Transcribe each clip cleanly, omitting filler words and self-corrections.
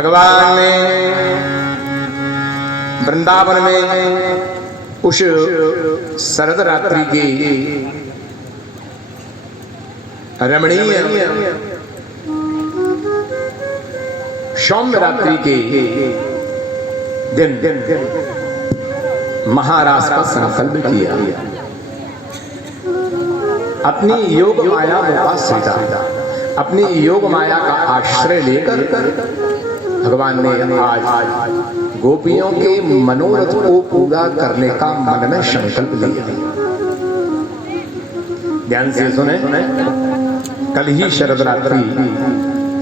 भगवान ने वृंदावन में उस शरद रात्रि की रमणीय सौम्य रात्रि के दिन महारास का संकल्प किया। अपनी योग माया मुपाश्रिता, अपनी योग माया का आश्रय लेकर भगवान ने आज गोपियों के मनोरथ को पूरा करने का मन में संकल्प लिया। ध्यान से सुने, कल ही शरद रात्रि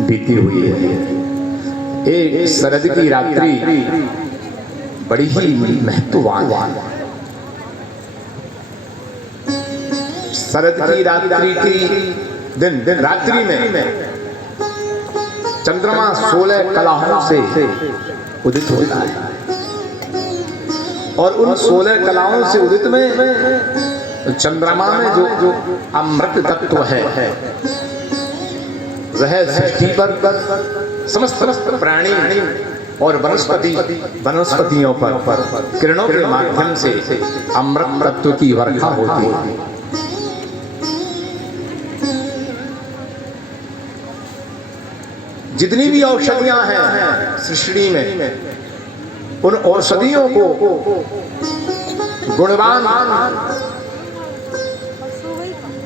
बीती हुई है। एक शरद की रात्रि बड़ी ही महत्ववान है। शरद की रात्रि की दिन रात्रि में चंद्रमा 16 कलाओं से उदित होता है और उन 16 कलाओं से उदित में चंद्रमा में जो अमृत तत्व है वह सृष्टि पर समस्त प्राणी और वनस्पतियों पर किरणों के माध्यम से अमृत तत्व की वर्षा होती है। जितनी भी औषधियां हैं सृष्टि में, उन औषधियों को गुणवान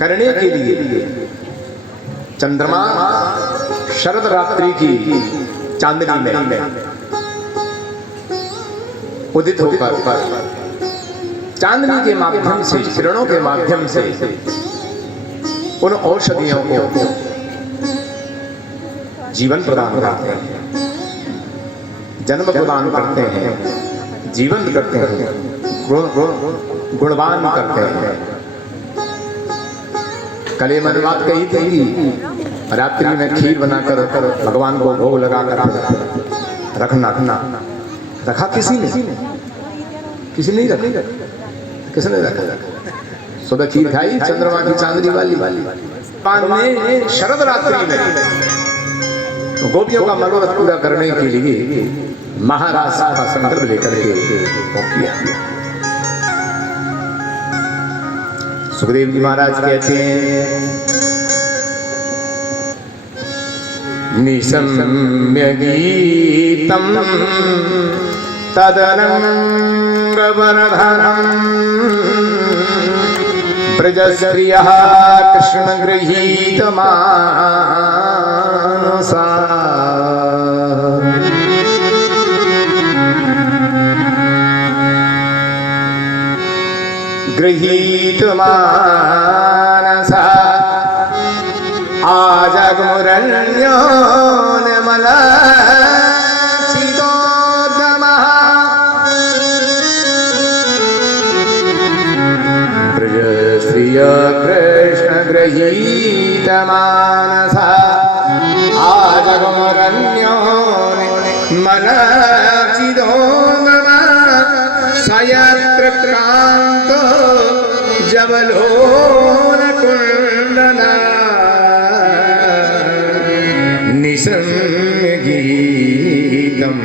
करने के लिए चंद्रमा शरद रात्रि की चांदनी में उदित होकर चांदनी के माध्यम से, किरणों के माध्यम से उन औषधियों को जीवन प्रदान करते हैं, जन्म प्रदान करते हैं, जीवन करते हैं, गुणवान करते हैं। कल मैंने बात कही थी कि रात्रि में खीर बनाकर भगवान को भोग लगाकर रखना रखा किसी नहीं रखा, किसने रखा? सुबह खीर खाई चंद्रमा की चांदनी वाली शरद रात्रि में गोपियों का मनोरथ पूरा करने के लिए महाराज का संकल्प लेकर के किया। सुखदेव जी महाराज कहते हैं, निशम्य गीतम तदनंग वरधरम ब्रजस्त्रियः कृष्ण गृहीत मानसा गृहीत मानसा आजगमुरण्यो निर्मलचितोद्गमः ब्रजस्त्रिय कृष्ण गृहीत मानसा आजगमुरण्यो निर्मलचितोद्गमः सयत्र क्रांतो जबलोलकुंडला निशम्य गीतम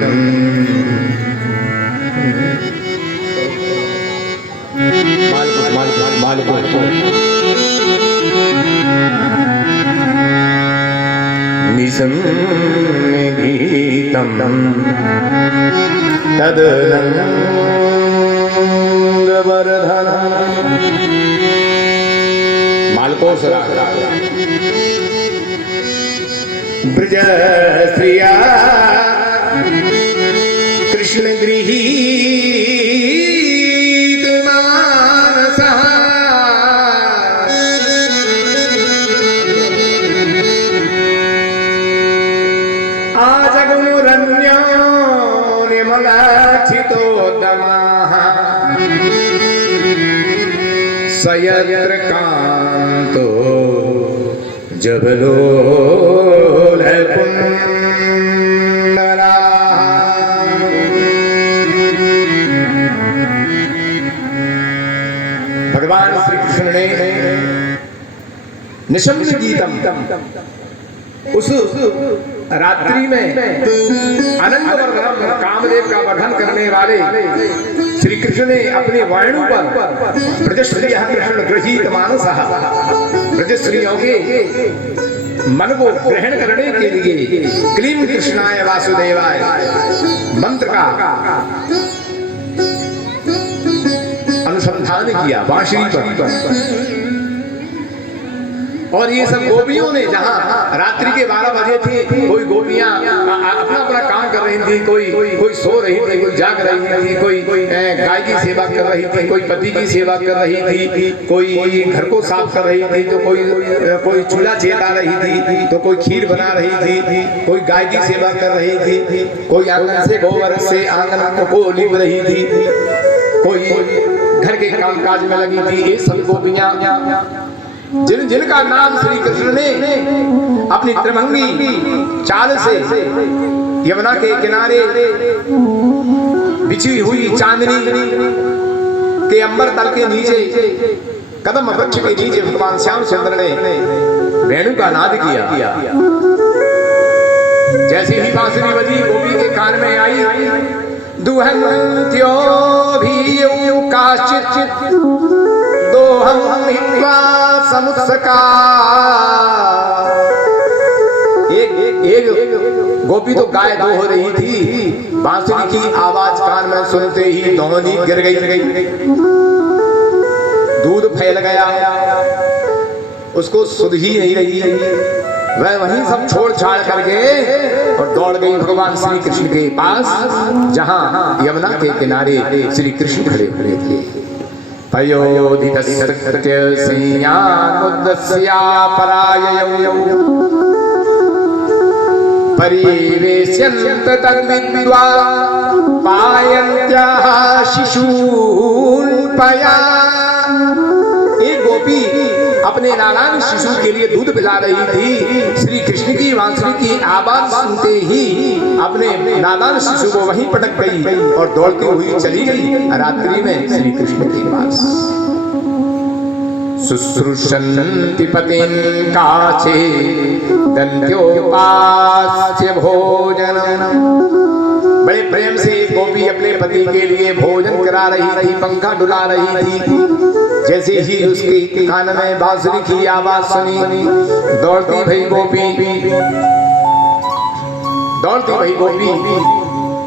निशम्य गीतम तदनंग वरधर मालकोस ब्रज स्त्रिया कृष्ण गृहीत मानसा आजगमुरण्यो निर्मलचितोद्गमः सयत्र कांतो जबलोलकुंडला भगवान श्री कृष्ण ने निशम्य गीतम उस रात्रि में अनंत वर्धनम कामदेव का वर्धन करने वाले श्री कृष्ण ने अपने वाणु पर ब्रजस्त्रियः कृष्ण गृहीत मानसः, ब्रजस्त्रियों के मन को ग्रहण करने के लिए क्लीं कृष्णाय वासुदेवाय मंत्र का अनुसंधान किया बांसुरी पर। और ये सब गोपियों ने जहाँ रात्रि के 12 बजे थे, कोई गोपियां अपना अपना काम कर रही थी, कोई सो रही थी, कोई जाग रही थी, कोई गाय की सेवा कर रही थी, कोई पति की सेवा कर रही थी, कोई घर को साफ कर रही थी, तो कोई चूल्हा चेता रही थी, तो कोई खीर बना रही थी, कोई गाय की सेवा कर रही थी, कोई आंगन से गोबर से आंगन को लिप रही थी, कोई घर के कामकाज में लगी थी। ये सब गोपियां जिनका नाम श्री कृष्ण ने अपनी त्रिभंगी चाल से यमुना के किनारे बिछी हुई चांदनी के अंबर तल के नीचे कदम वृक्ष के नीचे भगवान श्याम सुंदर ने वेणु का नाद किया। जैसे ही बांसुरी बजी गोपी के कान में आई, दुहन्त्यो भी काश्चित् दोहम हित्वा समुत्सका। एक गोपी तो गाय दो हो रही थी, बांसुरी की आवाज कान में सुनते ही दोहनी गिर गई, दूध फैल गया, उसको सुध ही नहीं रही। वह वहीं सब छोड़ छाड़ करके और दौड़ गई भगवान श्री कृष्ण के पास, जहां यमुना के किनारे श्री कृष्ण खड़े हुए थे। पयोधितस्य संयामुद्दस्या पराययौ परिवेश्यन्त तद्विद्वा पायन्त्याः शिशून् पया। एक गोपी अपने नादान शिशु के लिए दूध पिला रही थी। श्री कृष्ण की बांसुरी की आवाज सुनते ही अपने नादान शिशु को वहीं पटक गई और दौड़ती हुई चली गई रात्रि में श्री कृष्ण के पास। शुश्रूषन्ति पतिं काचे दन्त्योपास्य भोजनम्। बड़े प्रेम से गोपी अपने पति के लिए भोजन करा रही थी, पंखा डुला रही थी। जैसे ही उसके कान में बांसुरी की आवाज सुनी, दौड़ती भई गोपी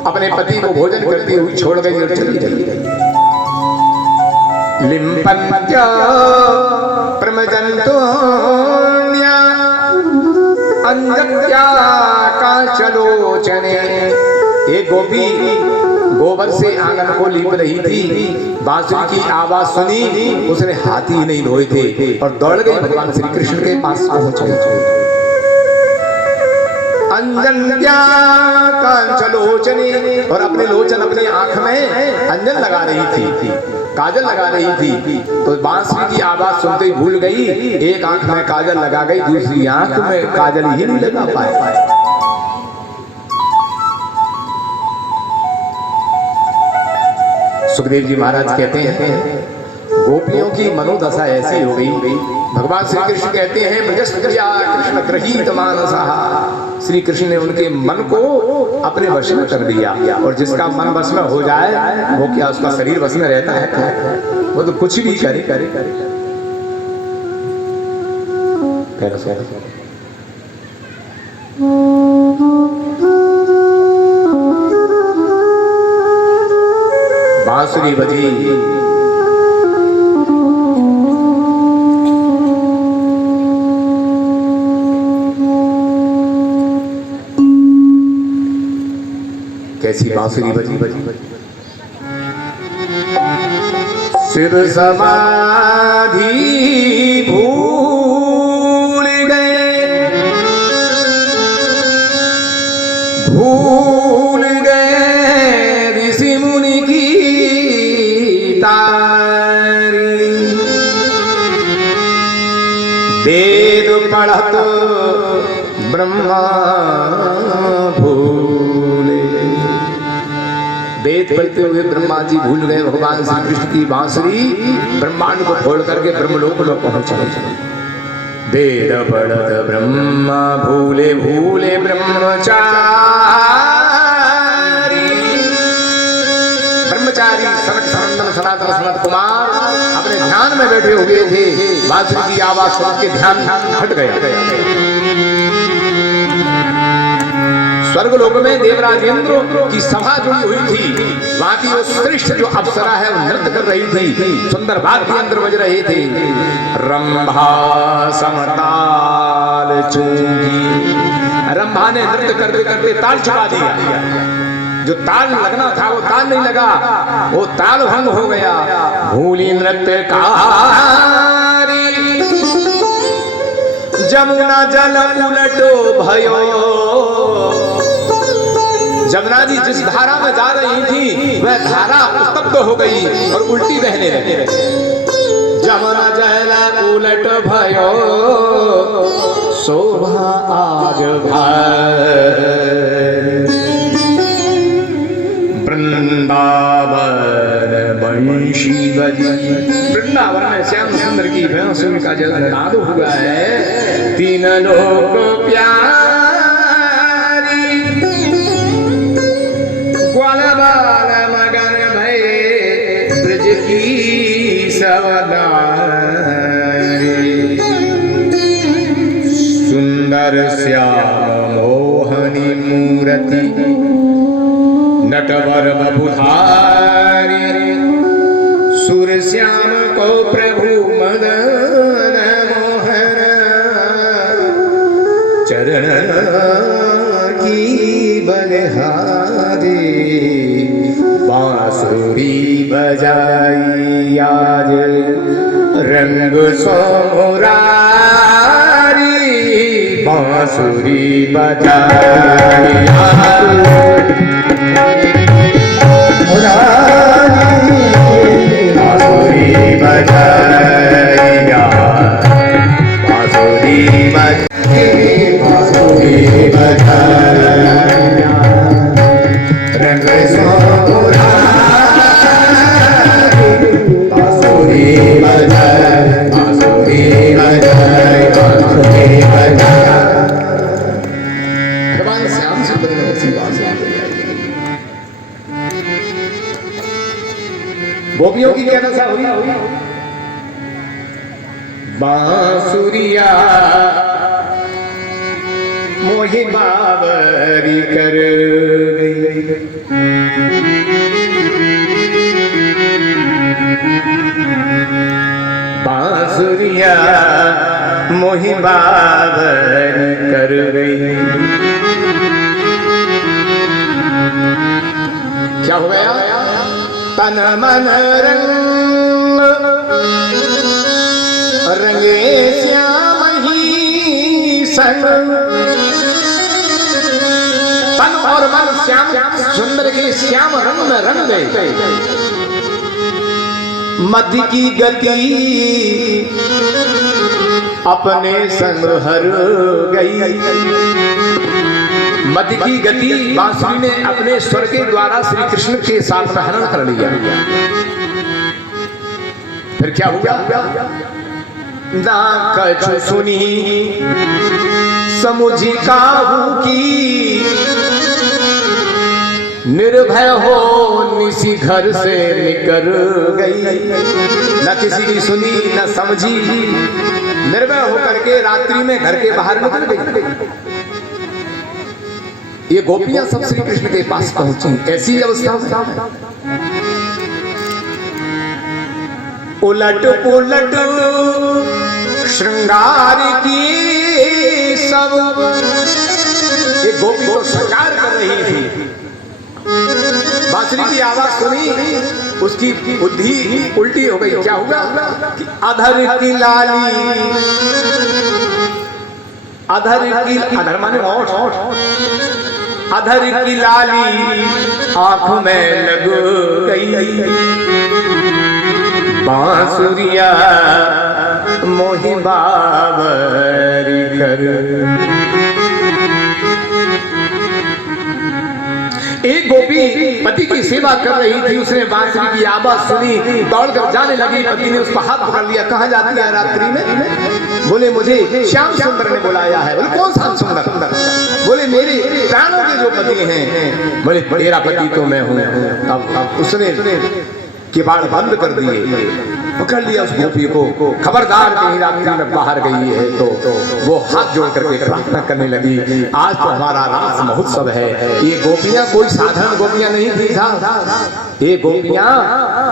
अपने पति को भोजन करती हुई छोड़ गई और चली गई। लिम्पन्त्या प्रमजन्तोऽन्या अंजत्या कांचलोचने। एक गोपी गोबर से आंगन को लीप रही थी, बांसुरी की आवाज सुनी, उसने हाथ ही नहीं धोए थे और दौड़ गई भगवान श्री कृष्ण के पास पहुंच गई। अंजन्या कांचलोचने, और अपने लोचन अपनी आंख में अंजन लगा रही थी, काजल लगा रही थी। तो बांसुरी की आवाज सुनते ही भूल गई, एक आंख में काजल लगा गई, दूसरी आंख में काजल ही नहीं लगा पाए। सुखदेव जी महाराज कहते हैं, गोपियों की मनोदशा ऐसी हो गई। भगवान श्री कृष्ण कहते हैं, ब्रजस्त्रियः कृष्ण गृहीत मानसः। श्री कृष्ण ने उनके मन को अपने वश में कर दिया। और जिसका मन वश में हो जाए वो क्या उसका शरीर वश में रहता है? वो तो कुछ भी करे। बांसुरी बजी, कैसी बांसुरी बजी। शिव समाधि भूल गए ऋषि मुनि की तारी। वेद पढ़त ब्रह्मा भूले। वेद पढ़ते हुए ब्रह्मा जी भूल गए भगवान श्री कृष्ण की बांसुरी। ब्रह्मांड को खोल करके ब्रह्मलोक में पहुंच गए। वेद पढ़त ब्रह्म भूले भूले ब्रह्मचारी। ब्रह्मचारी सनक सनंदन सनातन सनत कुमार अपने ध्यान में बैठे हुए थे। बांसुरी की आवाज सुन के ध्यान हट गया। स्वर्गलोक में देवराज इंद्र की सभा जुड़ी हुई थी। वहां की वो श्रेष्ठ जो अप्सरा है वो नृत्य कर रही थी। सुंदर वाद्य यंत्र बज रहे थे। रंभा समताल चूंगी। रंभा ने नृत्य करते करते ताल चुका दिया। जो ताल लगना था वो ताल नहीं लगा, वो ताल भंग हो गया। भूली नृत्यकारी जमुना जल उलटो भयो। जमुना जी जिस धारा में जा रही थी वह धारा स्तब्ध हो गई और उल्टी बहने लगी। जमुना जल उलट भयो शोभा आज वृंदावन बंशी बजी। वृंदावन में श्याम सुंदर की बांसुरी का जल नाद हुआ है। तीन लोक प्यारी ग्वाल बाल मगन भय ब्रज की सवदारी। सुंदर श्याम मोहनी मूर्ति नटवर बबुधारी। सुर श्याम को प्रभु मदन मोहन चरण की बलिहारी। बांसुरी बजाई आज रंग सोमुरारी। बांसुरी बजाई बांसुरी बजाया बांसुरी बजाया रंग बांसुरी बजाया बांसुरी बजाया बांसुरी बजाया। भगवान श्याम सुंदर ने ऐसी बांसुरी बजाई। गोपियों की क्या दशा हुई? बांसुरिया मोहि बावरी कर गई। बांसुरिया मोहि बावरी कर गई। क्या हो गया? तन मन रंग रंगे श्याम ही संग। तन और मन श्याम सुंदर के श्याम रंग में रंग गए। मध्य की गति अपने संग हर गई। मध्य की गति बांसुरी ने अपने स्वर के द्वारा श्री कृष्ण के साथ में हरण कर लिया। फिर क्या हुआ? ना कछु सुनी समुझी काहू की। निर्भय हो निसी घर से निकल गई। न किसी की सुनी न समझी, निर्भय होकर के रात्रि में घर के बाहर निकल गई। ये गोपियां सब श्री कृष्ण के पास पहुंची। ऐसी अवस्था में उलट पुलट श्रृंगार की सब। ये गोपी को श्रृंगार कर रही थी। बांसुरी की आवाज सुनी, उसकी बुद्धि उल्टी हो गई। क्या हुआ? अधर की लाली, अधर माने होठ, अधर की लाली आंख में लग गई। बांसुरिया मोहि बावरी कर। एक गोपी पति की सेवा कर रही थी। उसने बांसुरी की आवाज सुनी, दौड़कर जाने लगी। पति ने उसका हाथ पकड़ लिया। कहाँ जाती है रात्रि में? बोले मुझे श्याम सुंदर ने बुलाया है। बोले कौन सा सुंदर? बोले मेरे प्राणों के जो पति हैं। बोले तेरा पति तो मैं हूँ। अब उसने किवाड़ बंद कर दिए, पकड़ लिया उस गोपी को। खबरदार कहीं रात्रि में बाहर गई है तो वो हाथ जोड़ करके प्रार्थना करने लगी, आज तो हमारा रास महोत्सव है। ये गोपियां कोई साधारण गोपियां नहीं थी साहब, ये गोपियां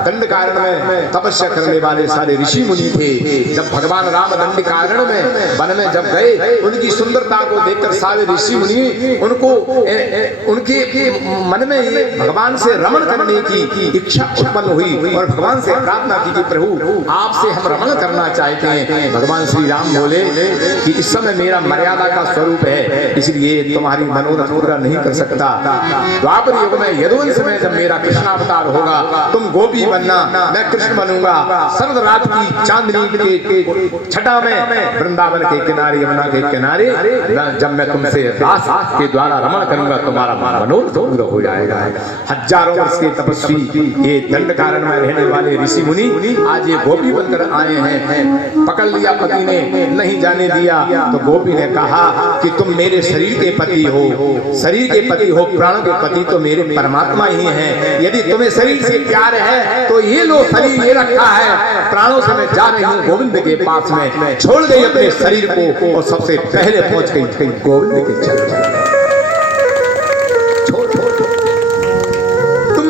दंडकारण्य में तपस्या करने वाले सारे ऋषि मुनि थे। जब भगवान राम दंडकारण्य में वन में जब गए, उनकी सुंदरता को देखकर सारे ऋषि मुनि उनको उनके मन में ये भगवान से रमण करने की इच्छा उत्पन्न हुई और भगवान से प्रार्थना की कि प्रभु आपसे हम रमण करना चाहते हैं। भगवान श्री राम बोले कि इस समय मेरा मर्यादा का स्वरूप है, इसलिए तुम्हारी मनोरथ पूरा नहीं कर सकता। द्वापर युग में यदुवंश में जब मेरा कृष्णावतार होगा, तुम गोपी बनना, मैं कृष्ण बनूंगा। शरद रात की चांदनी के छठा में वृंदावन के किनारे, यमुना के किनारे जब मैं तुमसे रास के द्वारा रमण करूंगा, तुम्हारा मनोरथ पूरा हो जाएगा। हजारों वर्ष के तपस्वी ये दंडकारण्य में रहने वाले ऋषि मुनि आज ये गोपी बनकर आए हैं। पकड़ लिया पति ने, नहीं जाने दिया। तो गोपी ने कहा कि तुम मेरे शरीर के पति हो, शरीर के पति हो, प्राणों के पति तो मेरे परमात्मा ही हैं। यदि तुम्हें शरीर से प्यार है तो ये लो, शरीर ये रखा है, प्राणों से मैं जा रही हूँ गोविंद के पास में। छोड़ गई अपने शरीर को और सबसे पहले पहुंच गई गोविंद के चरण।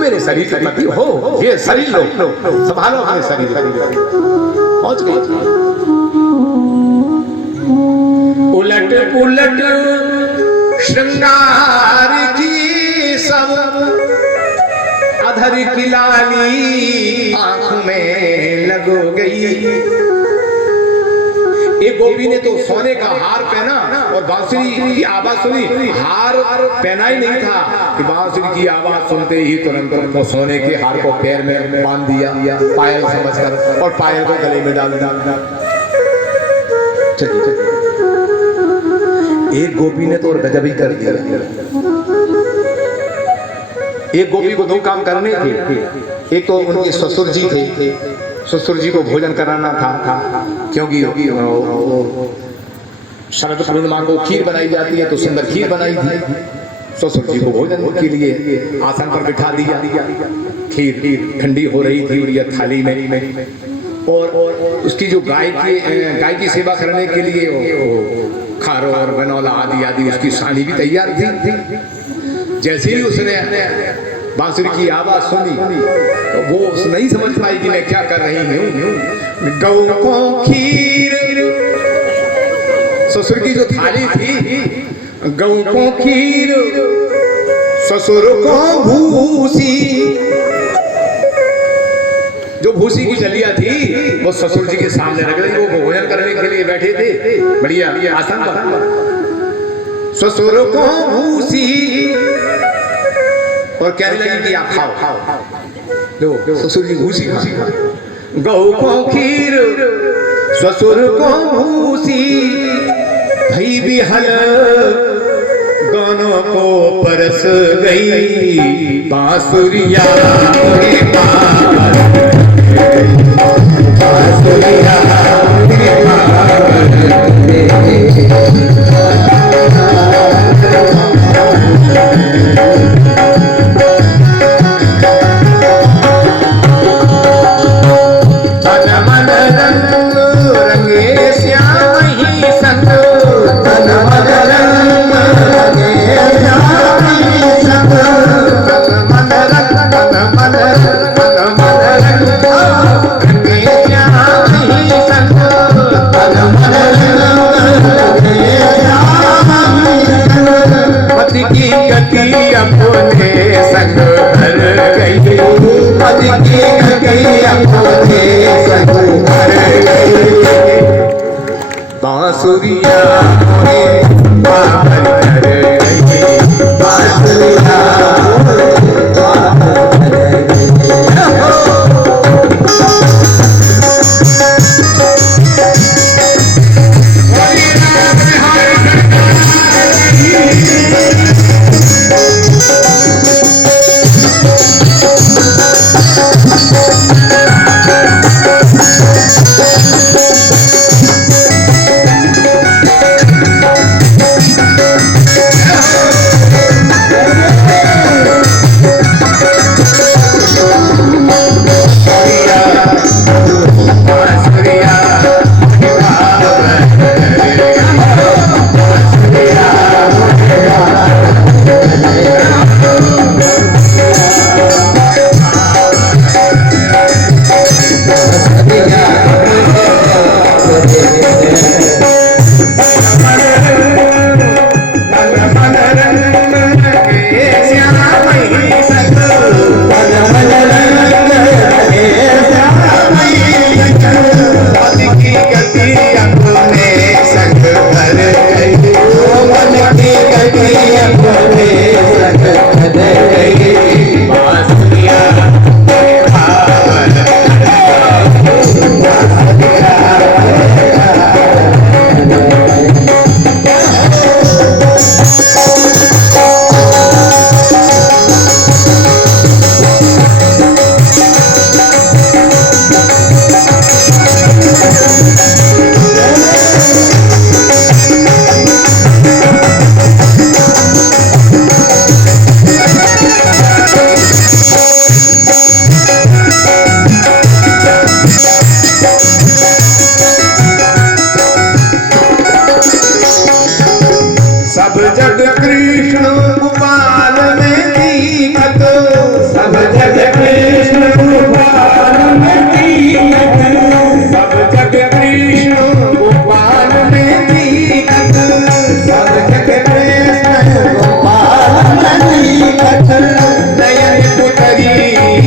मेरे शरीर के पति हो, ये शरीर लो, संभालो अपने शरीर। पहुंच गए। उलट पुलट श्रृंगार की सब, अधर की लाली आंख में लगो गई। एक गोपी ने तो सोने का हार पहना और बांसुरी की आवाज सुनी। हार पहना ही नहीं था कि बांसुरी की आवाज सुनते ही तुरंत उनको सोने के हार को पैर में बांध दिया, पायल समझकर, और पायल को गले में डाल दिया। एक गोपी ने तो और गजब ही कर दिया। एक गोपी को दो काम करने थे। एक तो उनके ससुर जी थे, ससुर जी को भोजन कराना था, क्योंकि शरद पूर्णिमा को खीर बनाई जाती है, तो सुंदर खीर बनाई थी। ससुर जी को भोजन के लिए आसन पर बिठा दिया। खीर ठंडी हो रही थी और यह थाली में, और उसकी जो गाय की सेवा करने के लिए खारो और बनौला आदि उसकी सानी भी तैयार थी। जैसे ही उसने बांसुरी की आवाज सुनी तो वो नहीं समझ पाई कि मैं क्या कर रही हूँ। गौ को खीर, ससुर की जो थाली थी, गौ को खीर, ससुर को भूसी। जो भूसी की डलिया थी वो ससुर जी के सामने रख दी। वो भोजन करने के लिए बैठे थे, बढ़िया आसन पर। ससुर को भूसी और कहने लगी कि आप खाओ। लो ससुर जी भूसी खा। गौ को खीर, ससुर को भूसी, भई बिहल दोनों को परस गई बांसुरिया। बांसुरिया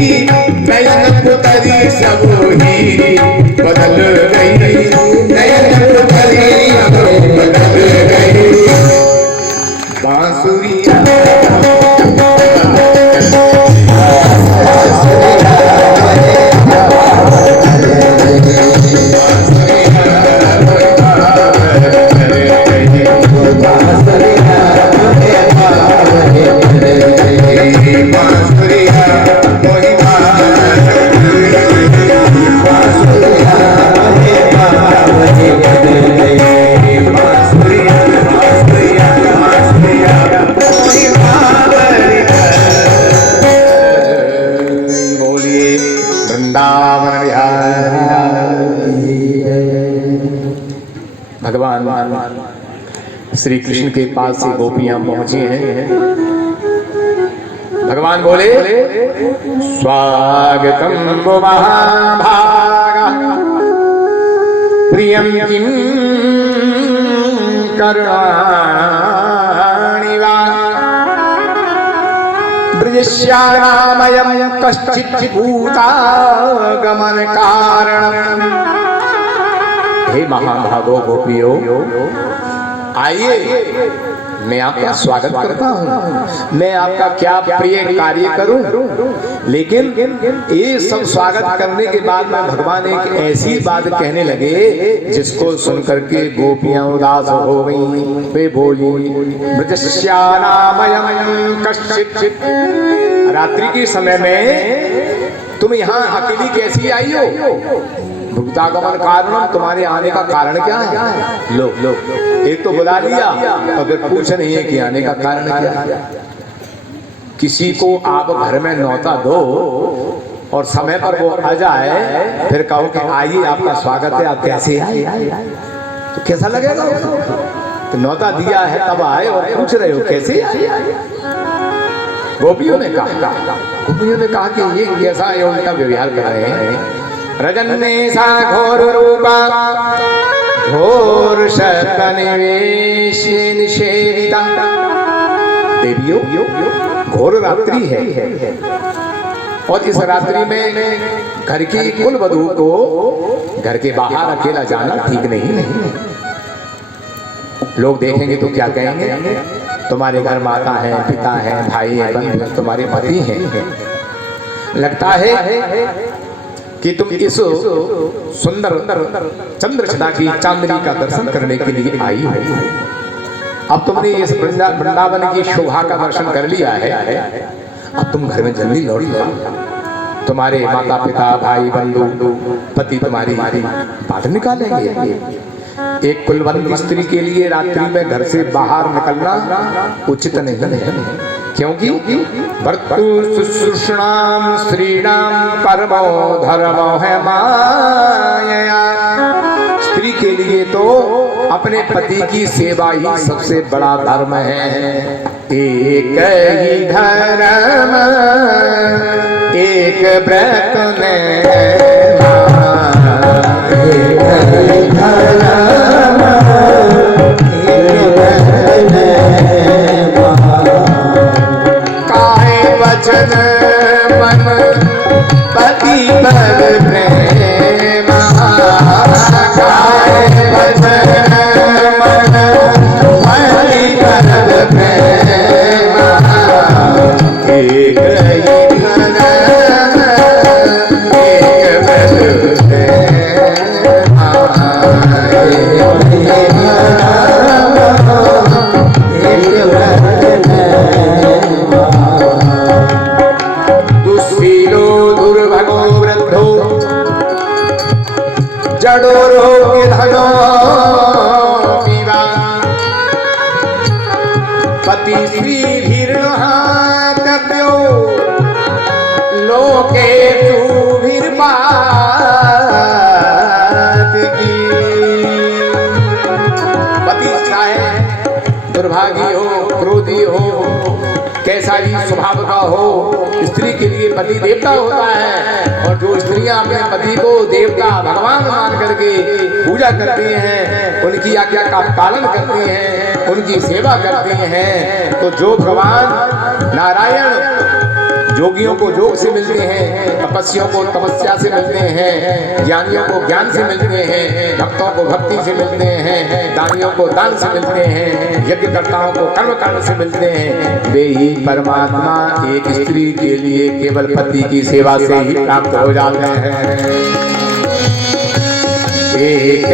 नयन पुतरी सब ही बदल गई, नयन पुतरी सब बदल गई। बांसुरिया भगवान श्री कृष्ण के पास से गोपियां पहुंची हैं। भगवान बोले स्वागतम वो महाभागा प्रियम किम करवाणि वा ब्रजस्यानामयं कश्चित् भूतागमन कारणम्। हे महाभागो गोपियों, आइए मैं आपका स्वागत करता हूँ। मैं आपका क्या प्रिय कार्य करूं, लेकिन ये सब स्वागत करने के बाद में भगवान एक ऐसी बात कहने लगे जिसको सुनकर के गोपियां उदास हो गई। वे बोली ब्रजस्यानामयं कश्चित्, रात्रि के समय में तुम यहाँ अकेली कैसी आई हो? भूतागमन कारणम, तुम्हारे आने का कारण क्या है? लो लो, एक तो बुला लिया और फिर पूछ नहीं है कि आने का कारण क्या है। किसी को आप घर में न्योता दो और समय पर वो आ जाए, फिर कहो कि आइए आपका स्वागत है, आप कैसे आए, तो कैसा लगेगा? तो न्योता दिया है तब आए और पूछ रहे हो कैसे आए। गोपियों ने कहा कि ये कैसा उल्टा व्यवहार कर रहे हैं। रजन्नेसा घोर रूपा घोर शतनिवेश निषेविता। देवियों, घोर रात्रि है और इस रात्रि में घर की कुल वधू को घर के बाहर अकेला जाना ठीक नहीं। लोग देखेंगे तो क्या कहेंगे? तुम्हारे घर माता है, पिता है, भाई है, बंधु, तुम्हारे पति हैं। लगता है कि तुम इस सुंदर चंद्रशदा की चांदनी का दर्शन करने के लिए आई हो। अब तुमने इस वृंदावन की शोभा का दर्शन कर लिया है, अब तुम घर में जल्दी लौट जाओ। तुम्हारे माता पिता, भाई, बंधु, पति तुम्हारी बात निकालेंगे। एक कुलवंती स्त्री के लिए रात्रि में घर से बाहर निकलना उचित नहीं है, क्योंकि भर्तु शुश्रूषणाम स्त्रीणाम परमो धर्मो है माया। स्त्री के लिए तो अपने पति की सेवा ही सबसे बड़ा धर्म है। एक ही धर्म एक व्रत ने वचन मन पति पर प्रेम, गाए वचन मन पति पर प्रेम। एक ही धर्म एक व्रत जड़ो रोग धनो पीवा। पति श्री भीर्णो लोके सुभिर्पात की। पति चाहे दुर्भागी हो, क्रोधी हो, कैसा भी स्वभाव का हो, स्त्री के लिए पति देवता होता है। और जो स्त्रियां अपने पति को देवता भगवान मान करके पूजा करती हैं, उनकी आज्ञा का पालन करती हैं, उनकी सेवा करती हैं, तो जो भगवान नारायण जोगियों को योग से मिलते हैं, तपस्वियों को तपस्या से मिलते हैं, ज्ञानियों को ज्ञान से मिलते हैं, भक्तों को भक्ति से मिलते हैं, दानियों को दान से मिलते हैं, यज्ञकर्ताओं को कर्म कांड से मिलते हैं। वे ही परमात्मा एक स्त्री के लिए केवल पति की सेवा से ही प्राप्त हो जाते हैं। एक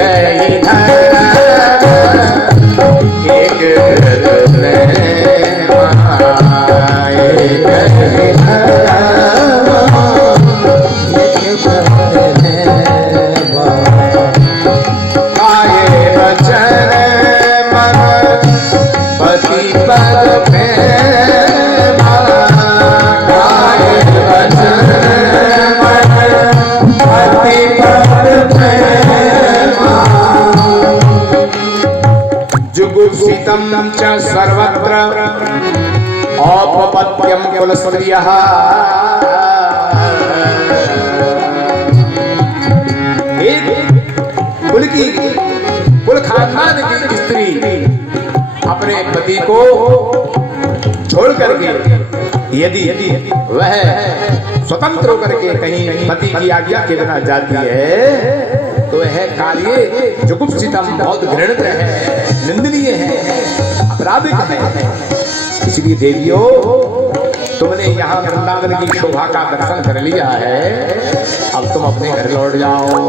जुगुप्सितं च सर्वत्र औपपत्यं कुलस्त्रियः। कुल खानदान की स्त्री अपने पति को छोड़ करके यदि वह स्वतंत्र होकर के कहीं पति की आज्ञा के बिना जाती है तो यह कार्य जुगुप्सितम बहुत घृणित है, निंदनीय है, आपराधिक है। इसलिए देवियों, तुमने यहाँ वृंदावन की शोभा का दर्शन कर लिया है, अब तुम अपने घर लौट जाओ।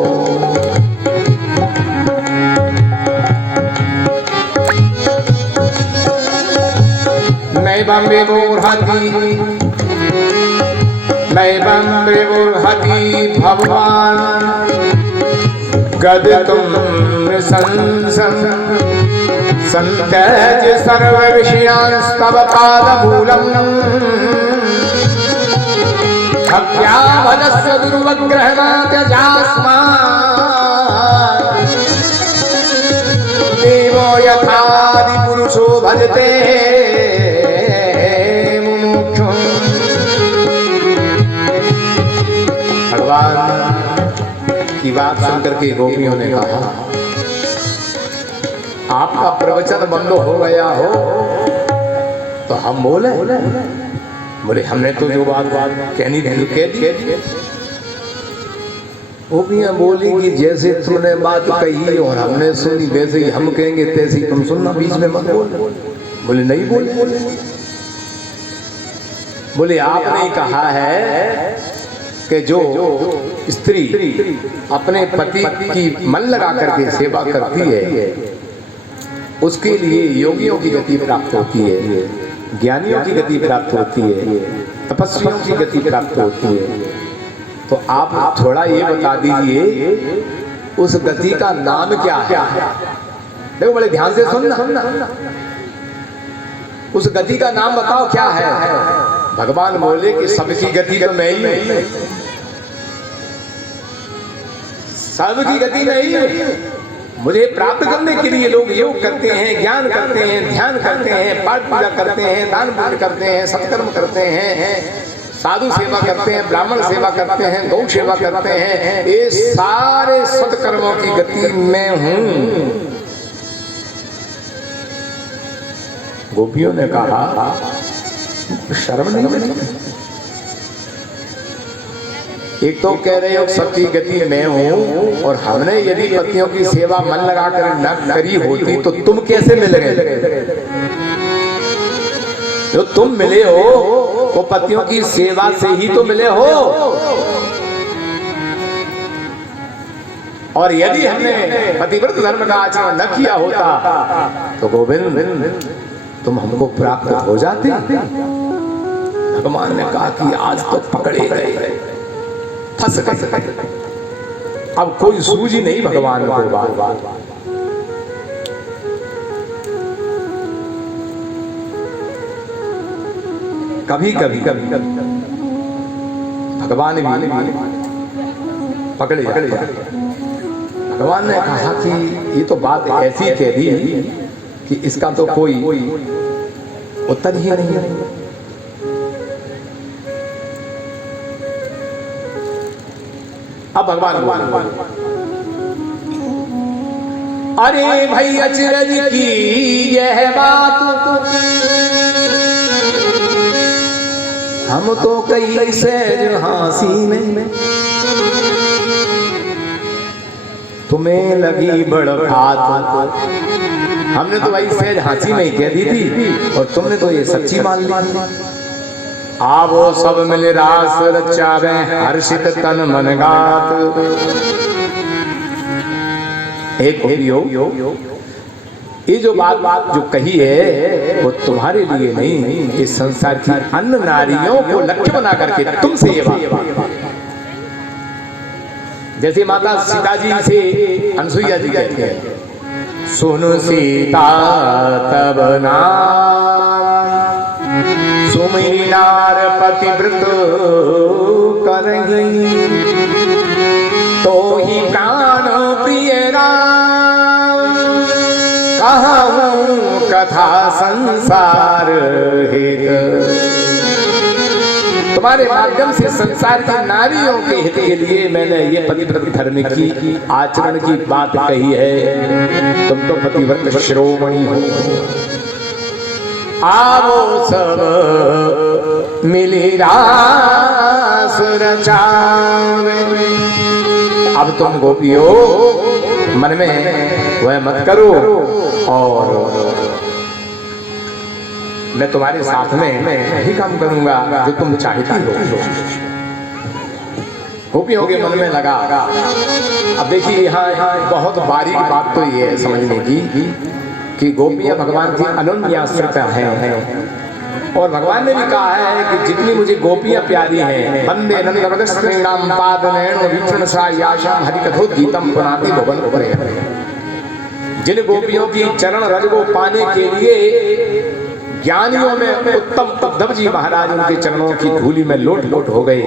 नैवं विमुर्हति भगवान् गदितुं संत्यज सर्व विषयांस्तव पादमूलम् भक्त्या भजस्व दुर्वग्रहं त्यजास्मात् देवो यथादि पुरुषो भजते मुमुक्षुम्। भगवान की बात सुनकर के गोपियों ने कहा, आपका प्रवचन बंद हो गया हो तो हम बोले? बोले हमने तो जो बात कहनी थी कह दी। गोपियां बोली कि जैसे तुमने बात कही और हमने सुनी वैसे ही हम कहेंगे, तैसे तुम सुनना, बीच में मत बोल। बोले नहीं बोले। बोले आपने कहा है कि जो स्त्री अपने पति की मन लगा करके सेवा करती है उसके लिए योगियों की गति प्राप्त होती है, ज्ञानियों की गति प्राप्त होती है, तपस्वियों की गति प्राप्त होती है। तो आप थोड़ा ये बता दीजिए उस गति का नाम क्या है? देखो बड़े ध्यान से सुनना, उस गति का नाम बताओ क्या है? भगवान बोले कि सबकी गति तो मैं ही हूं, सबकी गति नहीं है। मुझे प्राप्त करने के लिए लोग योग करते हैं, ज्ञान करते हैं, ध्यान करते हैं, पाठ पूजा करते हैं, दान पुण्य करते हैं, सत्कर्म करते हैं, साधु सेवा करते हैं, ब्राह्मण सेवा करते हैं, गौ सेवा करते हैं। ये सारे सत्कर्मों की गति में हूं। गोपियों ने कहा शर्म नहीं बनी? एक तो कह रहे हो सबकी गति मैं हूं, और हमने यदि पतियों की सेवा मन लगाकर न करी होती तो तुम कैसे मिल गए? जो तुम मिले हो वो पतियों की सेवा से ही तो मिले हो। और यदि हमने पतिव्रत धर्म का आचरण न किया होता तो गोविंद तुम हमको प्राप्त हो जाते। भगवान ने कहा कि आज तो पकड़े गए, फंस गए, अब कोई सूझी नहीं भगवान को बात। कभी कभी भगवान भी पकड़े। भगवान ने कहा कि ये तो बात ऐसी कह दी कि इसका तो कोई उत्तर ही नहीं है। अब भगवान अरे भाई अचरज की यह बात हम तो कई सहज हंसी में तुम्हें लगी बड़ बात। हमने तो भाई सहज हंसी में ही कह दी थी और तुमने तो ये सच्ची मान ली। आवो सब मिले रास रचावे हर्षित तन मन गात। एक ये जो बात जो कही है वो तुम्हारे लिए नहीं, इस संसार की अन्य नारियों को लक्ष्य बना करके तुमसे ये बात। जैसे माता सीता जी से अनसुईया जी कहते हैं, सुन सीता तब नाम सुमिरी नार पतिव्रत करही, तो ही प्राण प्रिय राम कहूँ कथा संसार हित। तुम्हारे माध्यम से संसार की नारियों के हित के लिए मैंने ये पतिव्रत धर्म की आचरण की बात कही है। तुम तो पतिव्रत शिरोमणि हो। आवो सब मिली रास रचावे। अब तुम गोपियों मन में वह मत करो और मैं तुम्हारे साथ में वही काम करूंगा जो तुम चाहती हो। गोपियों के मन में लगा। अब देखिए यहाँ बहुत बारीक बात तो ये है समझने की कि गोपियां भगवान की अनन्याश्रित हैं और भगवान ने भी कहा है कि जितनी मुझे गोपियां प्यारी हैं, वंदे नंदनवदस्त्रीणाम पादनैनो वीक्षणसायाशां हरिकथोद्गीतं पुनाति भुवन उपरे। जिन गोपियों की चरण रज को पाने के लिए ज्ञानियों में उत्तम उद्धव जी महाराज उनके चरणों की धूलि में लोट लोट हो गए,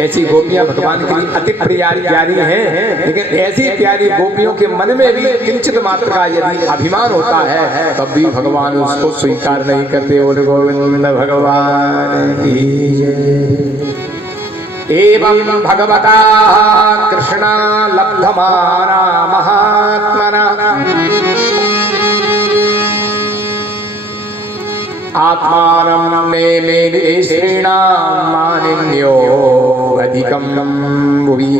ऐसी गोपियां भगवान के लिए अति प्यारी हैं। लेकिन ऐसी प्यारी गोपियों के मन में भी किंचित मात्र का यदि अभिमान होता है तब भी भगवान उसको स्वीकार नहीं करते। बोले गोविंद भगवान की जय। एवं भगवता कृष्णा लब्धमाना महात्मना आत्मानं मे श्रीणाम मानिन्यो अधिकं भुवि।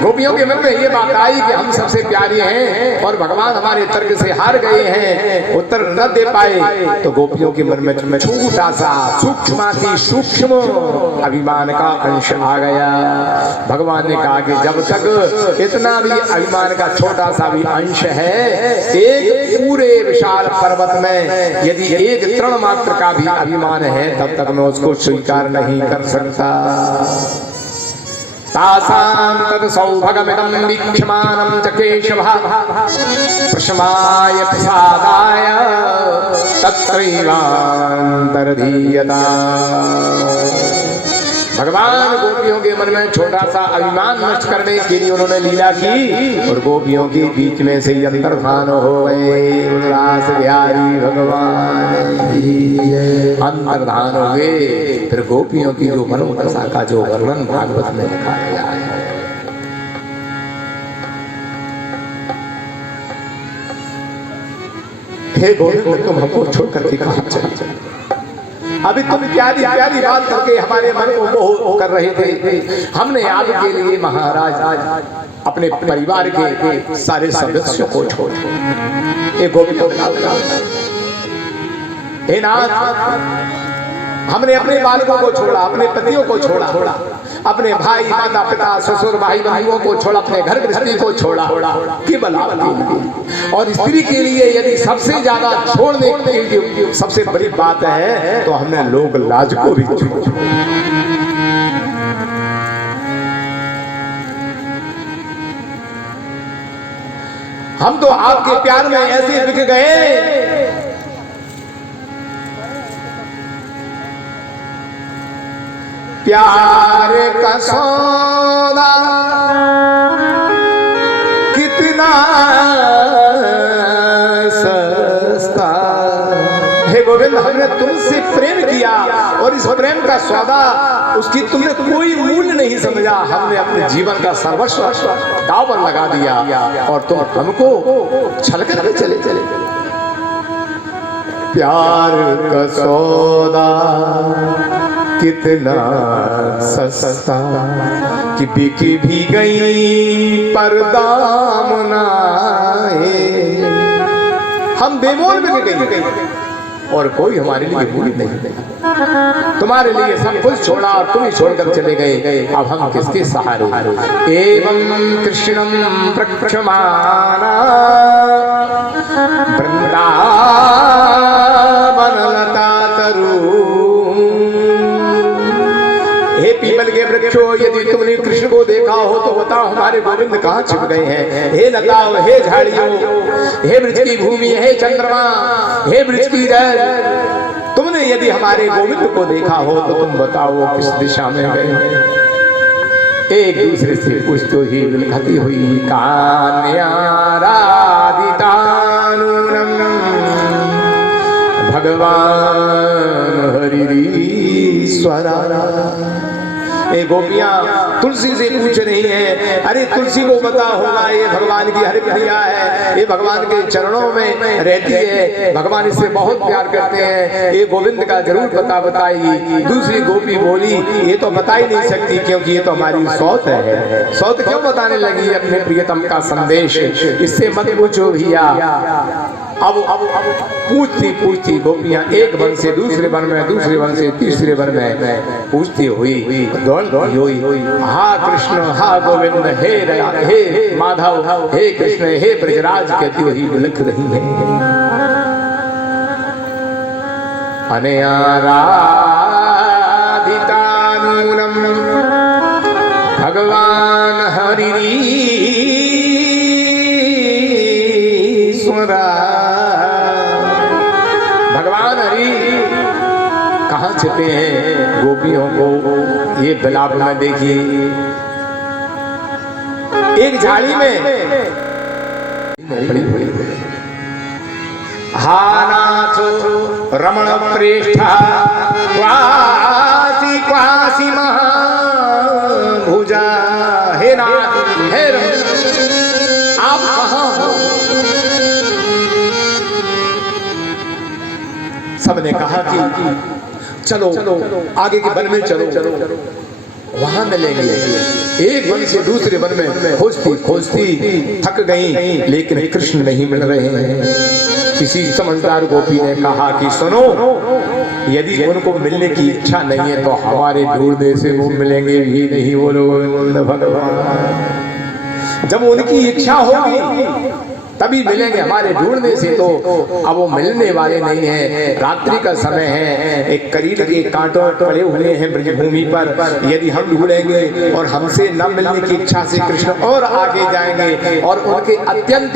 गोपियों के मन में ये बात आई कि हम सबसे प्यारी हैं और भगवान हमारे तर्क से हार गए हैं, उत्तर न दे पाए। तो गोपियों के मन में छोटा सा सूक्ष्म अभिमान का अंश आ गया। भगवान ने कहा कि जब तक इतना भी अभिमान का छोटा सा भी अंश है, एक पूरे विशाल पर्वत में यदि एक तृण मात्र का भी अभिमान है तब तक मैं उसको स्वीकार नहीं कर सकता। तासां तद सौभगमिदं वीक्ष्यमानं च केशवः प्रशमाय प्रसादाय तत्रैवान्तर्धीयता। भगवान गोपियों के मन में छोटा सा अभिमान नष्ट करने के लिए उन्होंने लीला की और गोपियों के बीच में से अंतर्धान हो गए। उल्लास बिहारी भगवान अंतर्धान हो गए। फिर गोपियों की जो मनोदशा का जो वर्णन भागवत में लिखा गया है, हे गोविंद तुम हमको छोड़ करके कहां चले? अभी तुम प्यारी प्यारी बात करके हमारे मन को मोह कर रहे थे। हमने आपके लिए महाराज अपने परिवार के सारे सदस्यों को छोड़ एक गोपियों हे नाथ, हमने अपने बालकों को छोड़ा, अपने पतियों को छोड़ा, अपने भाई माता पिता ससुर भाई बहनों को छोड़ा, अपने घर गृहस्थी को छोड़ा केवल आपके। और स्त्री के लिए यदि सबसे ज्यादा छोड़ने की सबसे बड़ी बात है तो हमने लोग लाज को भी छोड़ा। हम तो आपके प्यार में ऐसे बिक गए प्यार का सौदा कितना सस्ता। हे गोविंद, हमने तुमसे प्रेम किया और इस प्रेम का सौदा उसकी तुमने कोई मूल्य नहीं समझा। हमने अपने जीवन का सर्वस्व दांव पर लगा दिया और तुम हमको छल कर चले। प्यार का सौदा कितना सस्ता कि बिक भी गई पर दाम ना आए। हम बेमोल बिक गई और कोई हमारे लिए मूल नहीं। तुम्हारे लिए सब कुछ छोड़ा और तुम ही छोड़कर चले गए, अब हम किसके सहारे। एवं कृष्णम प्रक्षमाना वृंदावन लता तरु। हे पीपल के वृक्षों, यदि तुमने कृष्ण को देखा हो तो बताओ हमारे गोविंद कहाँ छिप गए हैं। हे लताओं, हे झाड़ियों, हे वृक्ष की भूमि, हे चंद्रमा, हे वृक्ष की जल, तुमने यदि हमारे गोविंद को देखा हो तो तुम बताओ किस दिशा में गए। एक दूसरे से पूछते ही विलखती हुई भगवान हरिश्वरा। ए गोपियां तुलसी से पूछ रही हैं, अरे तुलसी को पता होगा ये भगवान की हरि प्रिया है, ये भगवान के चरणों में रहती है, भगवान इससे बहुत प्यार करते हैं, ये गोविंद का जरूर पता बताएगी। दूसरी गोपी बोली, ये तो बता ही नहीं सकती क्योंकि ये तो हमारी सौत है। सौत क्यों बताने लगी अपने प्रियतम का संदेश, इससे मत पूछो भैया। अब पूछती गोपियां एक वन से दूसरे वन में, दूसरे वन से तीसरे वन में पूछती हुई हा कृष्ण, हा गोविंद, हे माधव, हे कृष्ण, हे ब्रजराज कहती हुई लिख रही है। अनया राधितानूनम भगवान हरिश्वरा। भगवान हरि कहाँ छिपे हैं गोपियों को ये बिलाप में देखिए। एक झाड़ी में हा नाथ रमण प्रेष्ठा क्वासी क्वासी महाभुजा। हे नाथ, हे रमण, आप कहाँ हो? सबने कहा कि चलो आगे के वन में चलो, वहां मिलेंगे। एक वन से दूसरे वन में खोजती थक गई, लेकिन कृष्ण नहीं मिल रहे हैं। किसी समझदार गोपी ने कहा कि सुनो, यदि उनको मिलने की इच्छा नहीं है तो हमारे ढूंढने से वो मिलेंगे भी नहीं। वो लोग भगवान जब उनकी इच्छा होगी तभी मिलेंगे, हमारे ढूंढने से तो अब वो मिलने वाले नहीं हैं। रात्रि का समय है, एक करील के कांटों पड़े हुए हैं ब्रजभूमि पर। यदि हम ढूंढेंगे और हमसे न मिलने की इच्छा से कृष्ण और आगे जाएंगे और उनके अत्यंत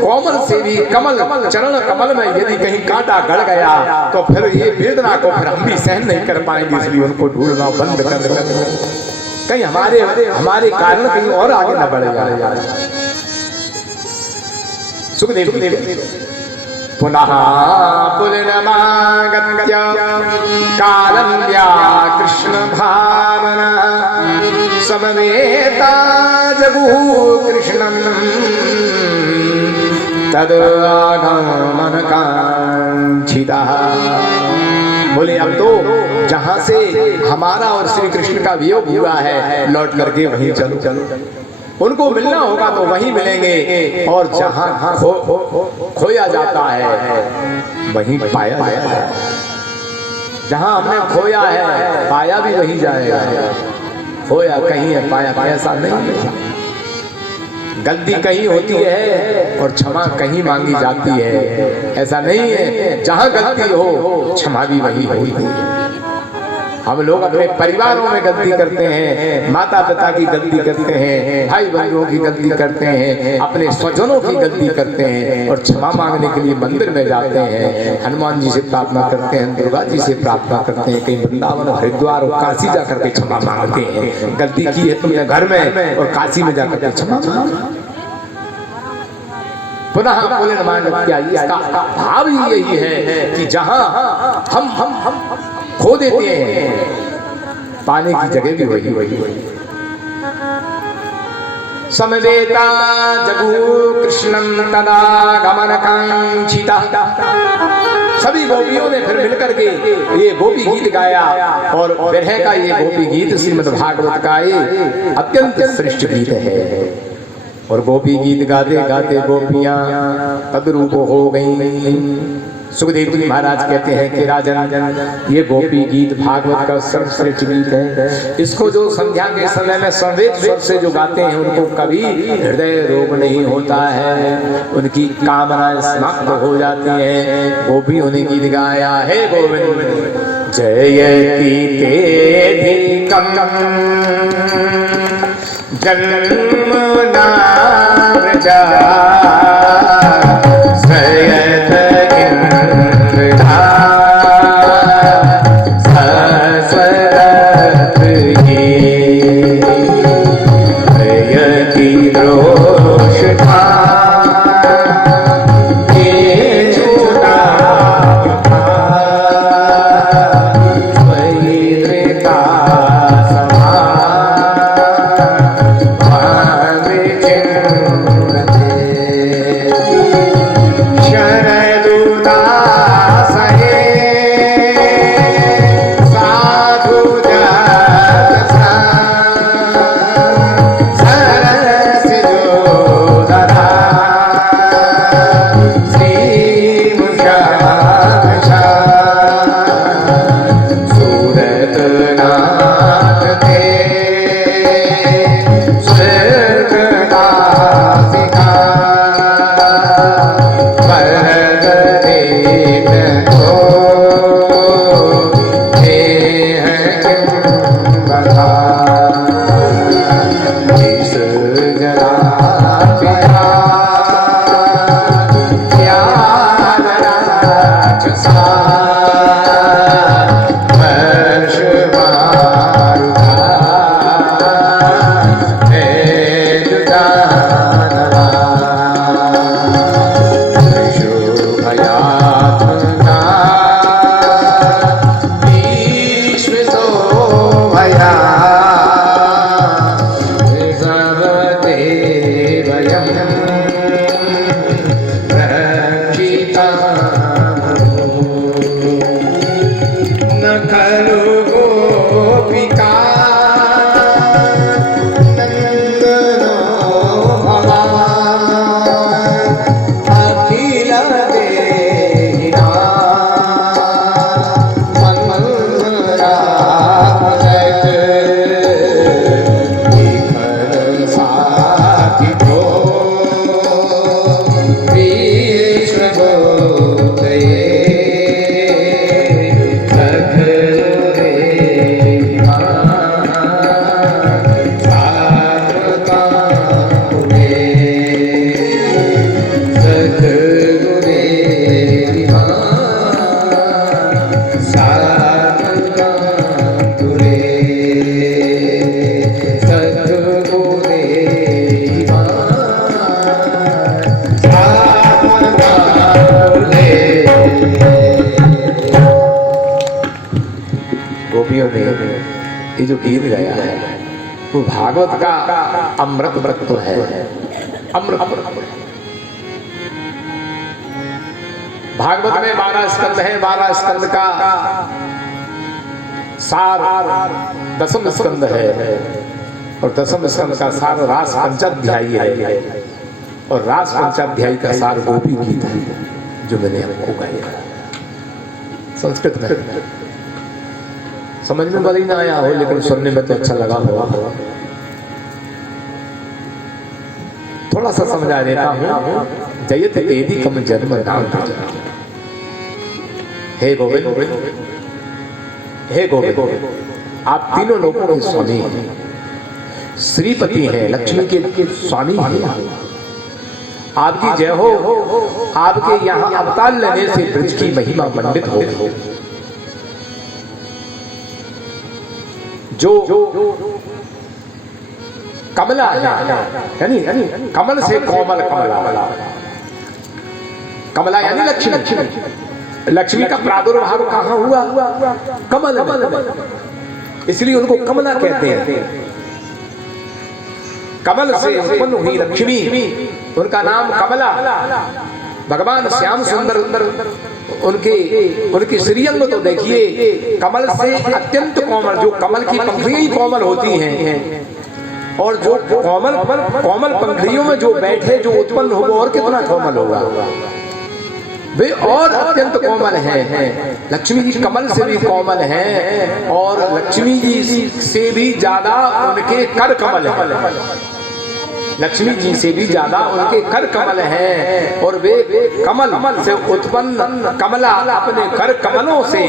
कोमल से भी कमल चरण कमल में यदि कहीं कांटा गड़ गया तो फिर ये वेदना को फिर हम भी सहन नहीं कर पाएंगे। इसलिए उनको ढूंढना बंद कर दो, कहीं हमारे कारण कहीं और आगे न बढ़ जाए। सुखदेव पुनः पुनमागत्य कालं कृष्ण भावना समवेता जगुः कृष्णं तदागमन कांक्षिता। बोले अब तो जहां से हमारा और श्री कृष्ण का वियोग हुआ है लौट करके वहीं चलो। उनको मिलना होगा तो वहीं मिलेंगे, और जहां खोया जाता है वहीं पाया जाता है। जहां हमने खोया है पाया भी वहीं जाएगा। खोया कहीं है, पाया ऐसा नहीं है। गलती कहीं होती है और क्षमा कहीं मांगी जाती है, ऐसा नहीं है। जहां गलती हो क्षमा भी वही होती है। हम लोग अपने परिवारों में गलती करते हैं, माता पिता की गलती करते हैं, भाई बहनों की गलती करते हैं, अपने स्वजनों की गलती करते हैं और क्षमा मांगने के लिए मंदिर में जाते हैं, हनुमान जी से प्रार्थना करते हैं, दुर्गा जी से प्रार्थना करते हैं, कहीं वृंदावन हरिद्वार और काशी जाकर के क्षमा मांगते हैं। गलती की है तुमने घर में और काशी में जाकर के क्षमा मांगा। पुनः इसका भाव ही यही है कि जहां हम खो देते हैं पाने की जगह भी वही। समवेता जगू कृष्णम तदा गमन कांक्षिता। सभी गोपियों ने फिर मिलकर के ये गोपी गीत गाया और विरह का ये गोपी गीत श्रीमद् भागवत का ये अत्यंत श्रेष्ठ गीत है। और गोपी गीत गाते गाते गोपियां तद्रूप हो गईं। सुखदेव जी महाराज कहते हैं कि राजन ये गोपी गीत भागवत का सर्वश्रेष्ठ गीत है। इसको जो संध्या के समय में संवेद स्वर से जो गाते हैं उनको कभी हृदय रोग नहीं होता है, उनकी कामनाएं समाप्त हो जाती हैं। गोपियों ने गीत गाया है गोविंद जयति तेधिकम जन्मना व्रजा सयत ये जो गीत गाया है वो भागवत का अमृत व्रत है। अमृत भागवत में 12 स्कंद है। 12 स्कंद का सार 10वां स्कंद है और 10वां स्कंद का सार रास पंचाध्यायी है और रास पंचाध्यायी का सार गोपी गीत है जो मैंने आपको गाया संस्कृत में। समझ में भले ना आया हो लेकिन सुनने में तो अच्छा लगा होगा। थोड़ा सा समझा देता हूँ। जयत तेदी कम जन्म नाम हे गोविंद, हे गोविंद, आप तीनों लोगों के स्वामी हैं, श्रीपति हैं, लक्ष्मी के स्वामी हैं। आपकी जय हो। आपके यहाँ अवतार लेने से ब्रज की महिमा मंडित हो। जो कमला है यानी कमल से कोमल कमला, कमला यानी लक्ष्मी। लक्ष्मी का प्रादुर्भाव कहाँ हुआ? कमल में, इसलिए उनको कमला कहते हैं। कमल से उत्पन्न हुई लक्ष्मी, उनका नाम कमला। भगवान श्याम सुंदर उनके श्रीअंग तो देखिए, कमल से अत्यंत कोमल, जो कमल की पंखुड़ियां ही कोमल होती हैं, और जो कोमल पंखुड़ियों में जो बैठे जो उत्पन्न हो और कितना कोमल होगा, वे और अत्यंत कोमल हैं। लक्ष्मी जी कमल से भी कोमल हैं, और लक्ष्मी जी से भी ज्यादा उनके कर कमल हैं। लक्ष्मी जी से भी ज्यादा उनके कर कमल हैं, और वे कमल से उत्पन्न कमला अपने कर कमलों से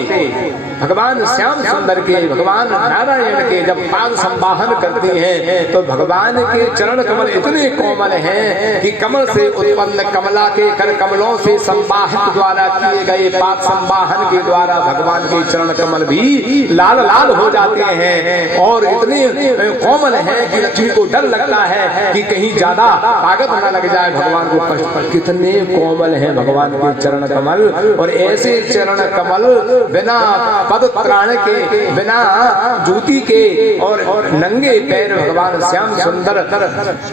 भगवान श्याम सुंदर के, भगवान नारायण के जब पाद संवाहन करती हैं तो भगवान के चरण कमल इतने कोमल हैं कि कमल से उत्पन्न कमला के कर कमलों से संवाहित द्वारा किए गए पाद संवाहन के द्वारा भगवान के चरण कमल भी लाल लाल हो जाते हैं, और इतने कोमल हैं कि लक्ष्मी को डर लगता है कि कहीं ज्यादा ताकत न लग जाए भगवान को कष्ट पर। कितने कोमल हैं भगवान के चरण कमल, और ऐसे चरण कमल बिना पद त्राण के, बिना जूती के और नंगे पैर भगवान श्याम सुंदर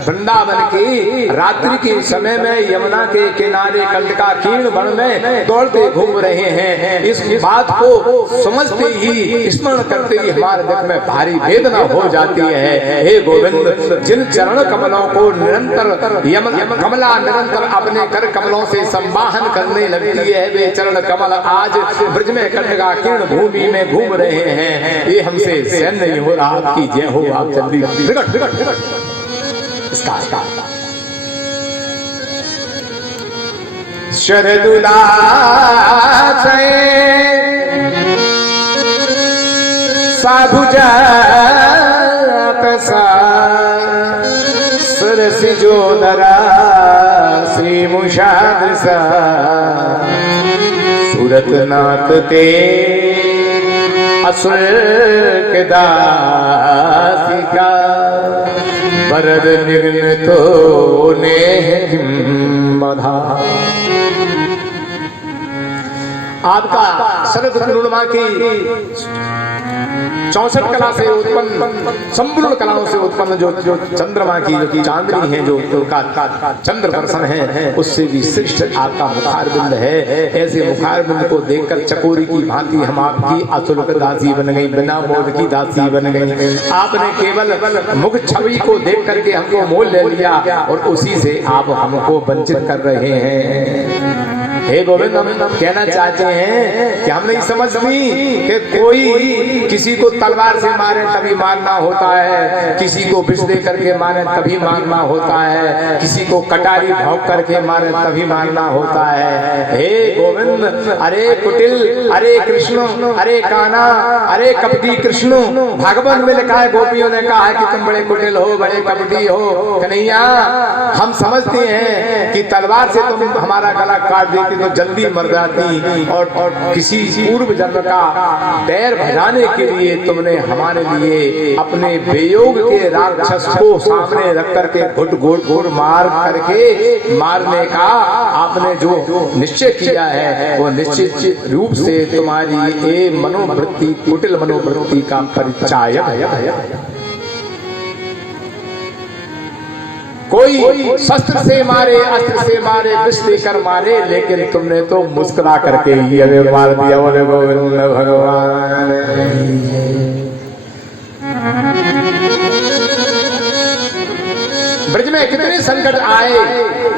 वृंदावन की रात्रि के समय में यमुना के किनारे कंटका कीर्ण वन में दौड़ते घूम रहे हैं। इस बात को समझते ही, स्मरण करते ही हमारे दिल में भारी वेदना हो जाती है। हे गोविंद, जिन चरण कमलों को निरंतर कमला निरंतर अपने कर कमलों से संवाहन करने लगती है, वे चरण कमल आज ब्रज में कंटका कीर्ण भूमि में घूम रहे हैं। ये हमसे सहन नहीं हो रहा। आपकी जय हो, आप जल्दी शरदुला साधु सरस जो नरा श्री मुषादृसा सूरत नाथ ते असुर के दासिका वरद निर्न तो ने हिम्मधा। आपका शरद पूर्णिमा की 64 कला से उत्पन्न, संपूर्ण कलाओं से उत्पन्न जो चंद्रमा की जो चांदनी है, जो उनका चंद्र दर्शन है, उससे भी श्रेष्ठ आपका मुखारबिंद है। ऐसे मुखारबिंद को देखकर चकोरी की भांति हम आपकी अतुलक दासी बन गई, बिना मोल की दासी बन गई। आपने केवल मुख छवि को देख करके हमको मोल ले लिया, और उसी से आप हमको वंचित कर रहे हैं। हे गोविंद, हम कहना चाहते हैं कि हम नहीं समझती कि कोई किसी को तलवार से मारे तभी मारना होता है, किसी को विष दे करके मारे तभी मारना होता है, किसी को कटारी भौंक करके मारे तभी मारना होता है। हे गोविंद, अरे कुटिल, अरे कृष्ण, अरे कान्हा, अरे कपटी कृष्ण, भागवत में लिखा है, गोपियों ने कहा है कि तुम बड़े कुटिल हो, बड़े कपटी हो। कन्हैया, हम समझते हैं कि तलवार से तुम हमारा गला काट देती तो जल्दी मर जाती, और किसी पूर्व जन्म का पैर भजाने के लिए तुमने हमारे लिए अपने वियोग के राक्षस को सामने रख करके घुट घुट घुट मार करके मारने का आपने जो निश्चय किया है, वो निश्चित रूप से तुम्हारी ये मनोवृत्ति, कुटिल मनोवृत्ति का परिचायक है। कोई शस्त्र से मारे, अस्त्र से मारे, विष देकर मारे, लेकिन तुमने तो मुस्कुरा करके ही हमें मार दिया। बोले गोविंद भगवान। ब्रज में कितने संकट आए,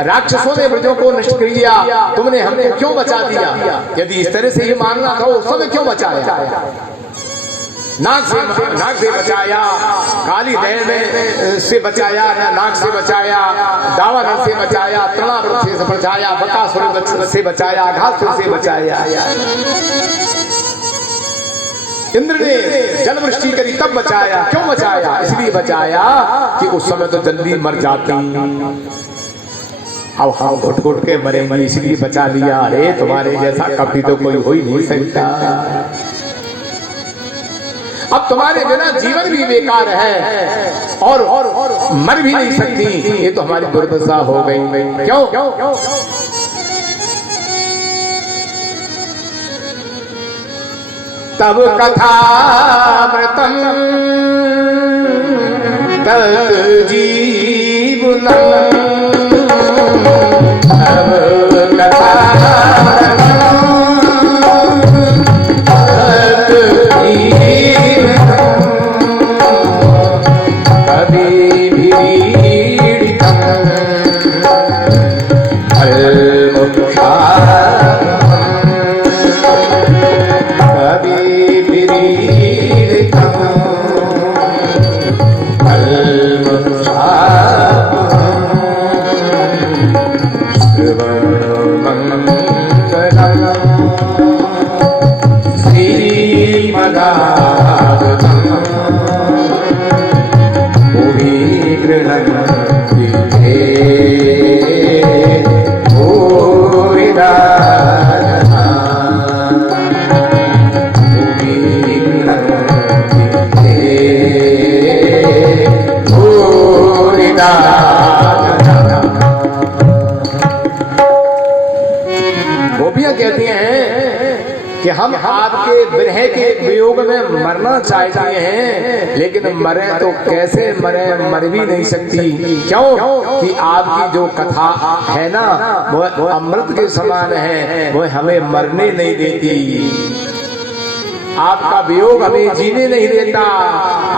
राक्षसों ने ब्रजों को नष्ट कर दिया, तुमने हमको क्यों बचा दिया? यदि इस तरह से ही मारना था, उस समय क्यों बचाया? नाग से बचाया, काली दैल से बचाया, नाग से बचाया, दावानल से बचाया, तृणावृत से बचाया, बकासुर से बचाया, घासुर से बचाया। इंद्र ने जल वृष्टि करी तब बचाया। क्यों बचाया? इसलिए बचाया कि उस समय तो जल्दी मर जाती, अब हम घुट घुट के मरेंगे, इसलिए बचा लिया। अरे तुम्हारे जैसा कभी तो कोई हो ही नहीं सकता। अब तुम्हारे बिना जीवन भी बेकार है, और मर भी नहीं सकती। ये तो हमारी दुर्दशा हो गई। क्यों? तब कथामृतम तत् जी सुना अब कथा गोपियां कहती हैं कि हम आपके विरह के वियोग में मरना चाहती हैं, लेकिन मरे तो कैसे मरे, मर भी नहीं सकती। क्यों कि आपकी जो कथा है ना वो अमृत के समान है, वो हमें मरने नहीं देती। आपका वियोग हमें जीने नहीं देता,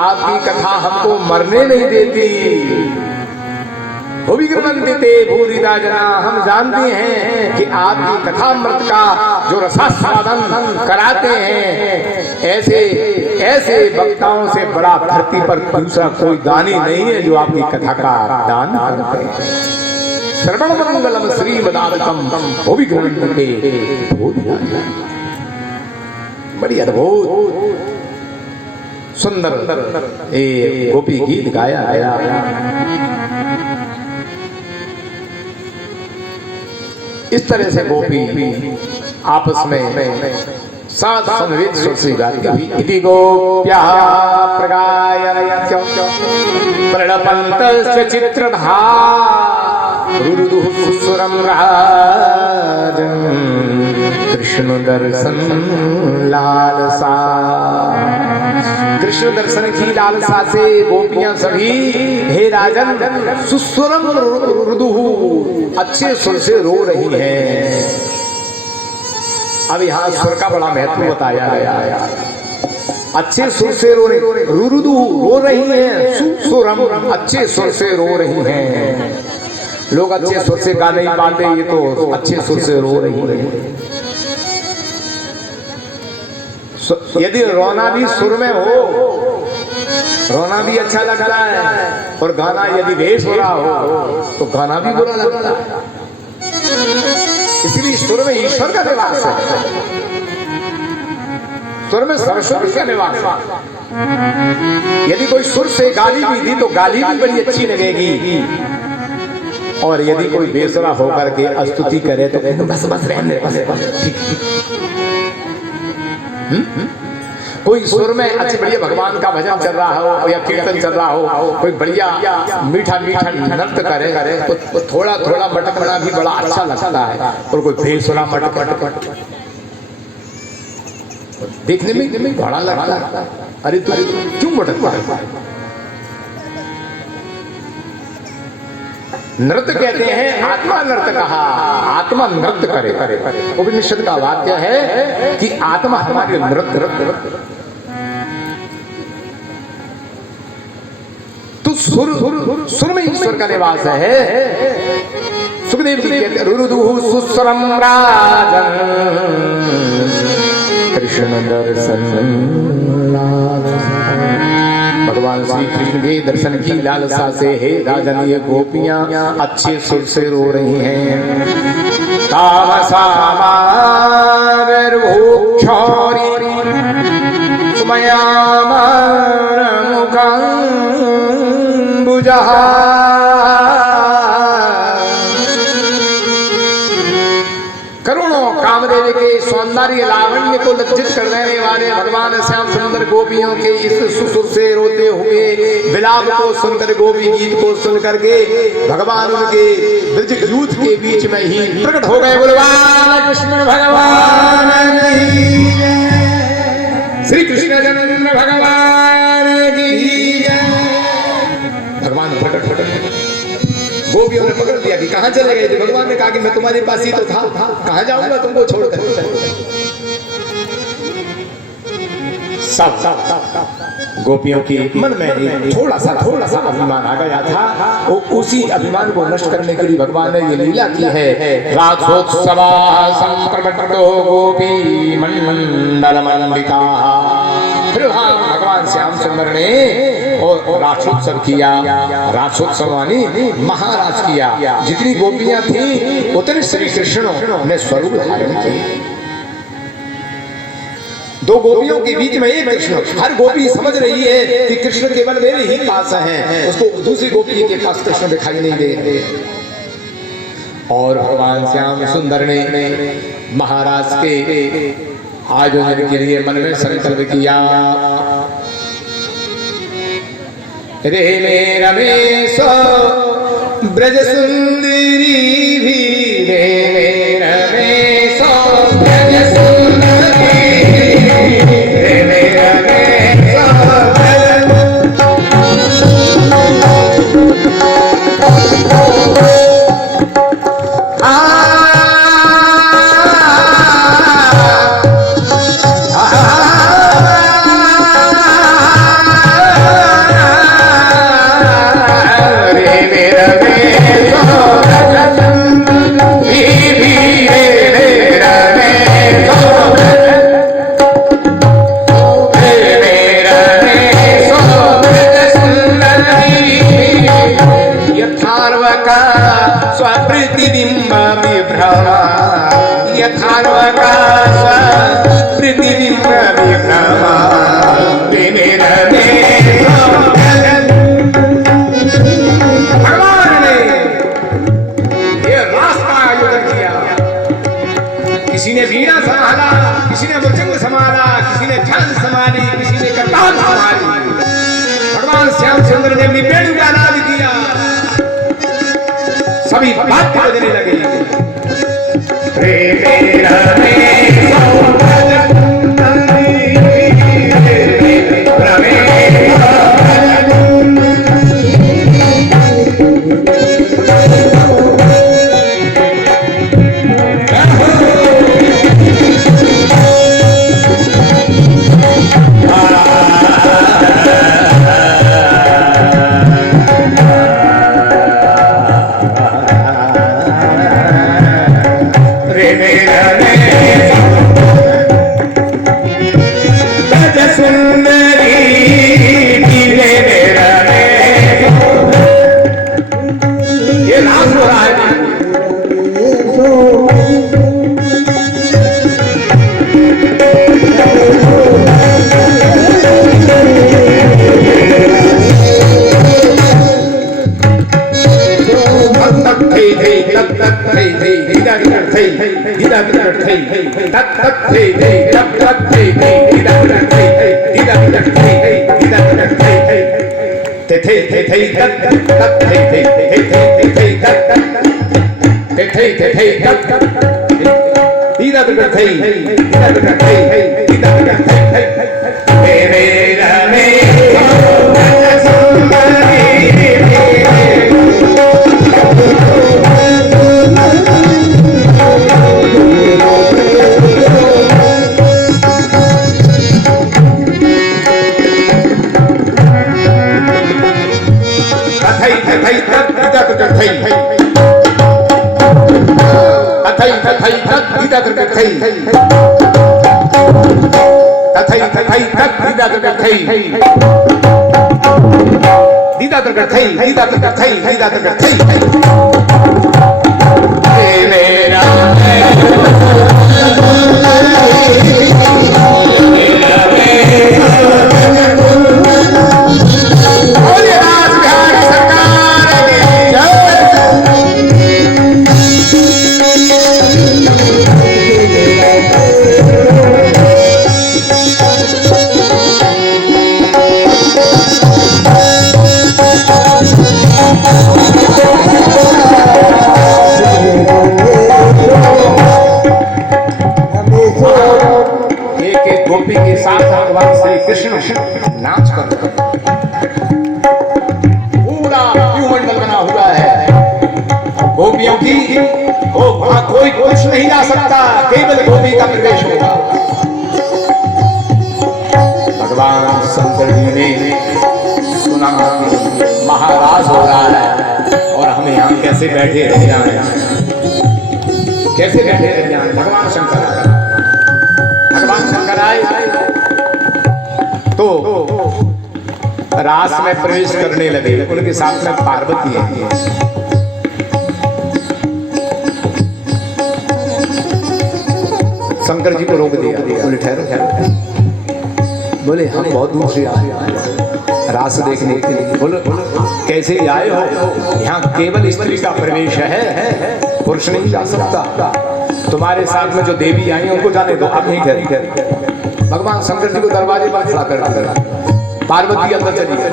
आपकी कथा हमको मरने नहीं देती। भूरी राजना, हम जानते हैं कि आपकी कथा अमृत का जो रसास्वादन कराते हैं, ऐसे ऐसे वक्ताओं से बड़ा धरती पर दूसरा कोई दानी नहीं है जो आपकी कथा का दान करते हैं। श्रवण मंगलम श्रीमदागतम भूरि ग्रहणते। बड़ी अद्भुत सुंदर ये गोपी गीत गाया गया। इस तरह से गोपी आपस में साथ समवेत स्वर से गाती हुई इति गोप्या प्रगायन्त्य प्रणपन्तस्य चित्रधा रुरुदुः सुस्वरं राजन् कृष्ण दर्शन लालसा। कृष्ण दर्शन की लालसा से गोपियां सभी हे राजन सुस्वरम रुदुः अच्छे सुर से रो रही हैं। अब यहाँ स्वर का बड़ा महत्व बताया गया है। अच्छे सुर से रो रही, रुरुदु रो रही हैं, सुस्वरम अच्छे सुर से रो रही हैं। लोग अच्छे सुर से गा नहीं पाते, ये तो अच्छे सुर से रो रही हैं। यदि रोना भी सुर में हो, रोना भी अच्छा लगता है, और गाना यदि भेष हो रहा हो तो गाना भी बुरा लगता है। इसलिए सुर में ईश्वर का निवास है, सुर में सरस्वती का निवास है। यदि कोई सुर से गाली भी दी तो गाली भी बड़ी अच्छी लगेगी, और यदि कोई बेसुरा होकर के स्तुति करे तो बस बस रहने ठीक। कोई सुर में अच्छे बढ़िया भगवान का भजन चल रहा हो या कीर्तन चल रहा हो, कोई बढ़िया मीठा मीठा नृत्य करे तो थोड़ा थोड़ा मटकना भी बड़ा अच्छा लगता है। और कोई बेसुरा मटक देखने में बड़ा लगता है, अरे तू क्यों मटक। नृत्य कहते हैं, आत्मा नृत्य कहा, आत्मा नृत्य करे। उपनिषद का वाक्य है कि आत्मा हमारे नृत्य। तो सुर में ईश्वर का निवास है। सुखदेव जी कहते हैं रुरुदुः सुस्वरं राजन् कृष्ण दर्शन लालसा। भगवान श्री कृष्ण के दर्शन की लालसा से हे राजन ये गोपियां अच्छे सुर से रो रही हैं। तामसा मारुक्षौरी सुमयामुखं बुजहा। करुणों कामदेव के सौंदर्य लावण्य को लज्जित कर देने वाले भगवान श्याम सुंदर गोपियों के इस सुसुर से रोते हुए विलाप को सुनकर, गोपी गीत को सुन करके भगवान उनके ब्रज यूथ के बीच में ही प्रकट हो गए। भगवान कृष्ण भगवान की जय, श्री कृष्ण जन्म भगवान की जय। भगवान प्रकट गोपियों ने पकड़ लिया कि कहाँ चले गए थे। भगवान ने कहा कि मैं तुम्हारे पास ही तो था, कहाँ जाऊंगा तुमको छोड़कर। सब गोपियों की मन में एक थोड़ा सा अभिमान आ गया था। वो उसी अभिमान को नष्ट करने के लिए भगवान ने ये लीला की है। रासोत्सवा संप्रवृत्तो गोपी मंडल मंडिता। फिर वहाँ भगवान श्याम सुंदर ने और रासोत्सव किया। रासोत्सव मानी महाराज किया। जितनी गोपियां थी उतने श्री कृष्ण ने स्वरूप धारण किए। दो गोपियों के बीच में एक कृष्ण। हर गोपी समझ रही है कि कृष्ण केवल मेरे ही पास हैं, उसको दूसरी गोपी के पास कृष्ण दिखाई नहीं दे रहे। और भगवान श्याम सुंदर ने महाराज के आयोजन के लिए मन में संकल्प किया। रे मे रमेश ब्रज सुंदरी भी, रे मे रमेश ब्रज सुंदरी, रे मे रमेश किसी ने वीणा संभाला, किसी ने मृदंग संभाला, किसी ने झांझ संभाली, किसी ने करताल संभाली। भगवान श्याम सुंदर ने अपनी वेणु का नाद किया। सभी वाद्य बजने लगे। गोपियों की वो वहां कोई पुरुष नहीं जा सकता, केवल गोपी का प्रवेश होगा। भगवान शंकर जी ने सुना महाराज हो रहा है और हम यहाँ कैसे बैठे रह जाए, कैसे बैठे रह जाए। भगवान शंकर आए तो रास में प्रवेश करने लगे। उनके साथ में पार्वती है। शंकर जी को रोक दिया, बोले ठहरो ठहरो। बोले हम बहुत दूर से आए रास देखने के लिए। बोलो कैसे आए हो? यहाँ केवल स्त्री का प्रवेश है, पुरुष नहीं जा सकता। तुम्हारे साथ में जो देवी आई उनको जाने दो, आप नहीं ठहरी। भगवान शंकर जी को दरवाजे पर खड़ा कर दिया, पार्वती अंदर चली गई।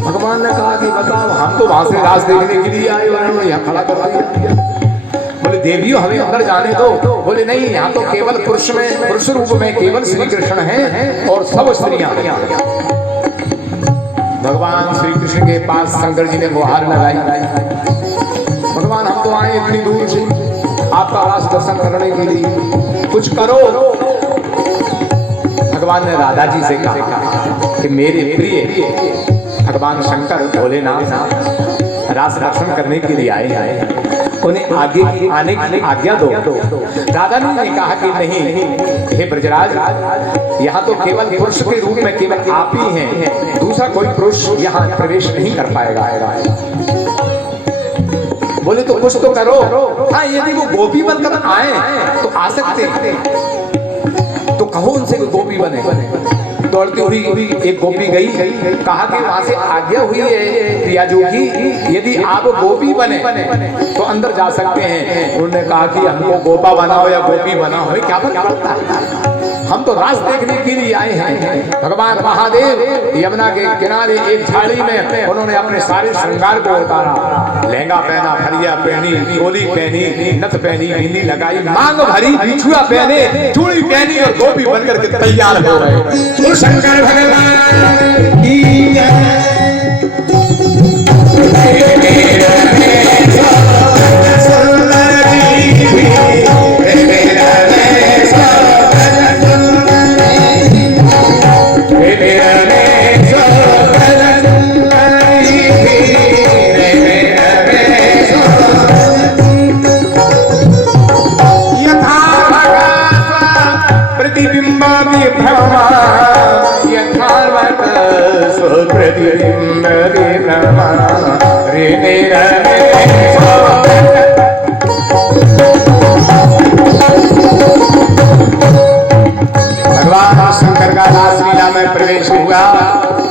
भगवान ने कहा कि बताओ, हम तो वहां से रास देखने के लिए आए और यहाँ खड़ा कर दिया। बोले देवियों हमें अंदर जाने दो। बोले नहीं, यहाँ तो केवल पुरुष रूप में केवल श्री कृष्ण हैं और सब स्त्रियां हैं। भगवान श्री कृष्ण के पास शंकर जी ने गुहार लगाई, भगवान हम तो आए इतनी दूर से आपका रास दर्शन करने के लिए, कुछ करो। भगवान ने राधा जी से कहा कि मेरे प्रिय भगवान शंकर भोलेनाथ रास दर्शन करने के लिए आए, उन्हें आगे आने की आज्ञा दो। राधा ने कहा कि नहीं, हे ब्रजराज, यहाँ तो केवल पुरुष के रूप में केवल आप ही हैं, दूसरा कोई पुरुष यहाँ प्रवेश नहीं कर पाएगा। बोले तो कुछ तो करो। हाँ, यदि वो गोपी बनकर आए तो आ सकते हैं, तो कहो उनसे गोपी बने। दौड़ती हुई एक गोपी गई, कहा कि वहां से आज्ञा हुई है प्रिया जोगी, यदि आप गोपी बने तो अंदर जा सकते हैं। उन्होंने कहा कि हमको गोपा बनाओ या गोपी बनाओ, क्या पड़ता है, हम तो रास देखने के लिए आए हैं। भगवान महादेव यमुना के किनारे एक झाड़ी में उन्होंने अपने सारे श्रृंगार को उतारा, लहंगा पहना, फरिया पहनी, चोली पहनी, नथ पहनी, बिंदी लगाई, मांग भरी, बिछुआ पहने, चूड़ी पहनी और गोपी बनकर के तैयार हो गए। शंकर भगवान की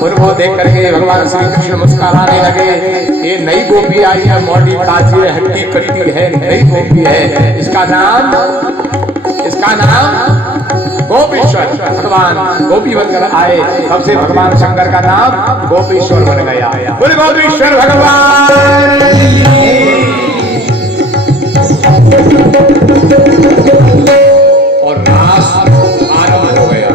उनको देख करके भगवान श्री कृष्ण मुस्कुराने लगे। ये नई गोपी आई है, मोटी ताजी है, हट्टी कट्टी है, नई गोपी है, इसका नाम गोपीश्वर। भगवान गोपी बनकर आए, तब से भगवान शंकर का नाम गोपीश्वर बन गया। बोले गोपीश्वर भगवान। और रास आरंभ हो गया।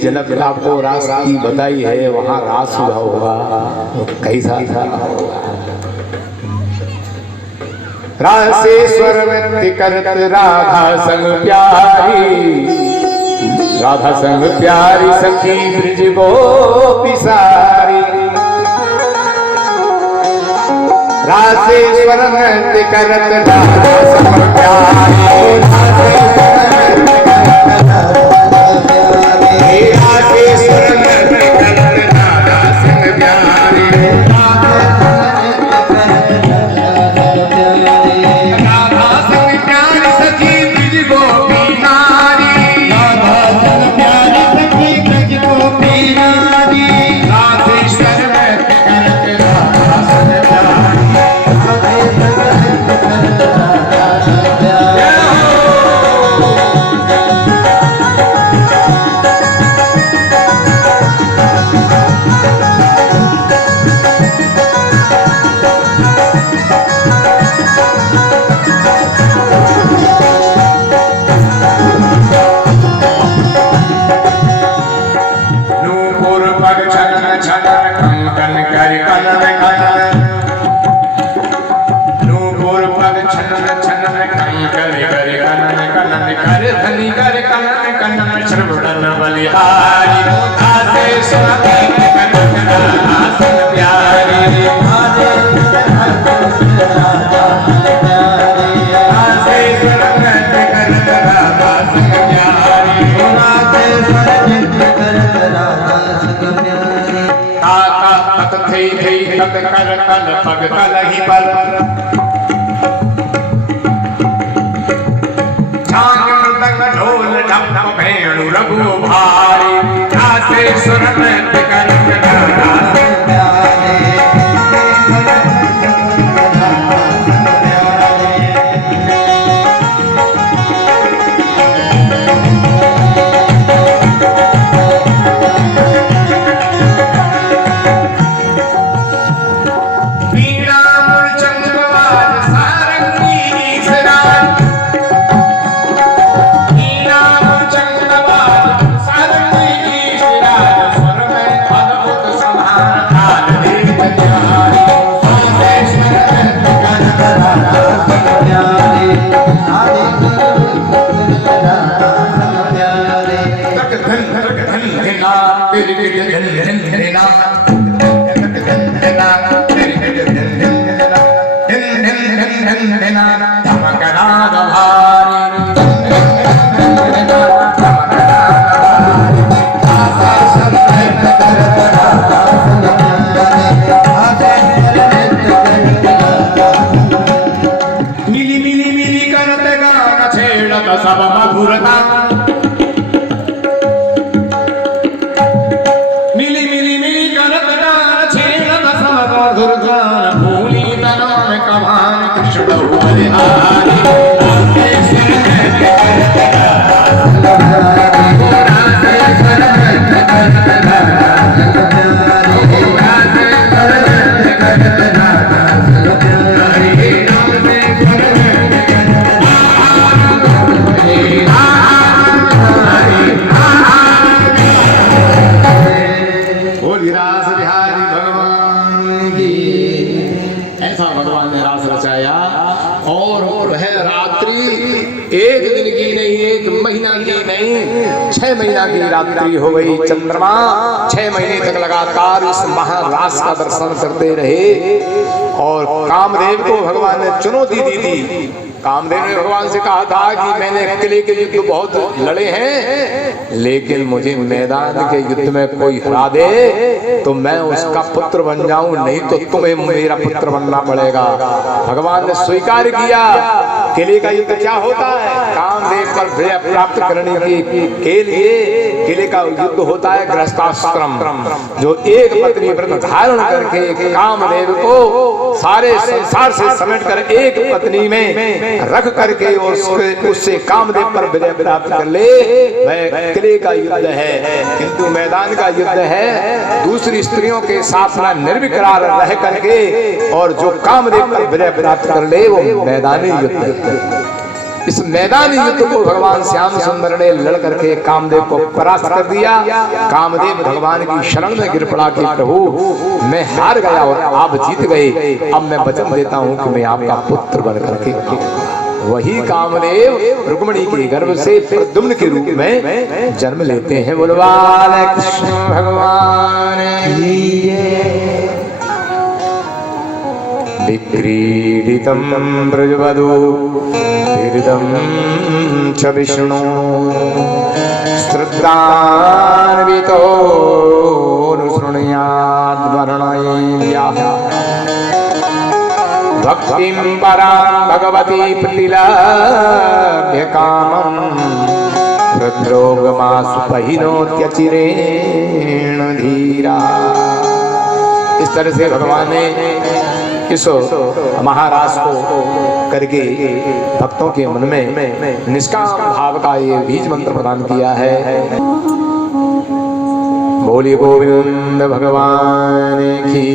झलक आपको रास की बताई है, वहां रास हुआ होगा, कैसा था? रासेश्वर नृत्य करत राधा संग प्यारी, राधा संग प्यारी सखी ब्रिज गोपी सारी, राधेश्वर नृत्य करत राधा संग प्यारी, राधेश्वर नृत्य करत राधा संग प्यारी, राधा संग प्यारी सखी ब्रिज गोपी नारी, राधा संग प्यारी सखी ब्रिज गोपी नारी, राधेश्वर नृत्य करत राधा संग प्यारी। रात्रि हो गई। चंद्रमा 6 महीने तक लगातार इस महारास का दर्शन करते रहे और कामदेव को भगवान ने चुनौती दी थी। कामदेव ने भगवान से कहा था कि मैंने किले के युद्ध बहुत लड़े हैं, लेकिन मुझे मैदान के युद्ध में कोई हरा दे तो मैं उसका पुत्र बन जाऊं, नहीं तो तुम्हें मेरा पुत्र बनना पड़ेगा। भगवान ने स्वीकार किया। किले का युद्ध क्या होता है? कामदेव पर विजय प्राप्त करने के लिए किले का युद्ध होता है गृहस्थाश्रम, जो एक पत्नी व्रत धारण करके कामदेव को सारे संसार से समेट कर एक पत्नी में रख करके उससे कामदेव पर विजय प्राप्त कर ले, वह किले का युद्ध है। किंतु मैदान का युद्ध है दूसरी स्त्रियों के साथ में निर्विकार रह करके, और जो कामदेव पर विजय प्राप्त कर ले वो मैदानी युद्ध। इस मैदानी युद्ध को भगवान श्याम सुंदर ने लड़ करके कामदेव को परास्त कर दिया। कामदेव भगवान की शरण में गिर पड़ा कि प्रभु मैं हार गया और आप जीत गए, अब मैं वचन देता हूं कि मैं आपका पुत्र बन करके वही कामदेव रुक्मिणी के गर्भ से प्रद्युम्न के रूप में जन्म लेते हैं। बोलो बालकृष्ण भगवान की जय। विक्रीडितं ब्रजवधू हृदं च विष्णु श्रद्धान्वितो अनुशृणुयाद् वर्णयेयः भक्तिं परां भगवती प्रतिलभ्य कामं हृद्रोगमासु पहिनोत्यचिरेण धीरा। इस तरह से भगवान ने इस महाराज को करके भक्तों के मन में निष्काम भाव का ये बीज मंत्र प्रदान किया है। बोलिए गोविंद भगवान की।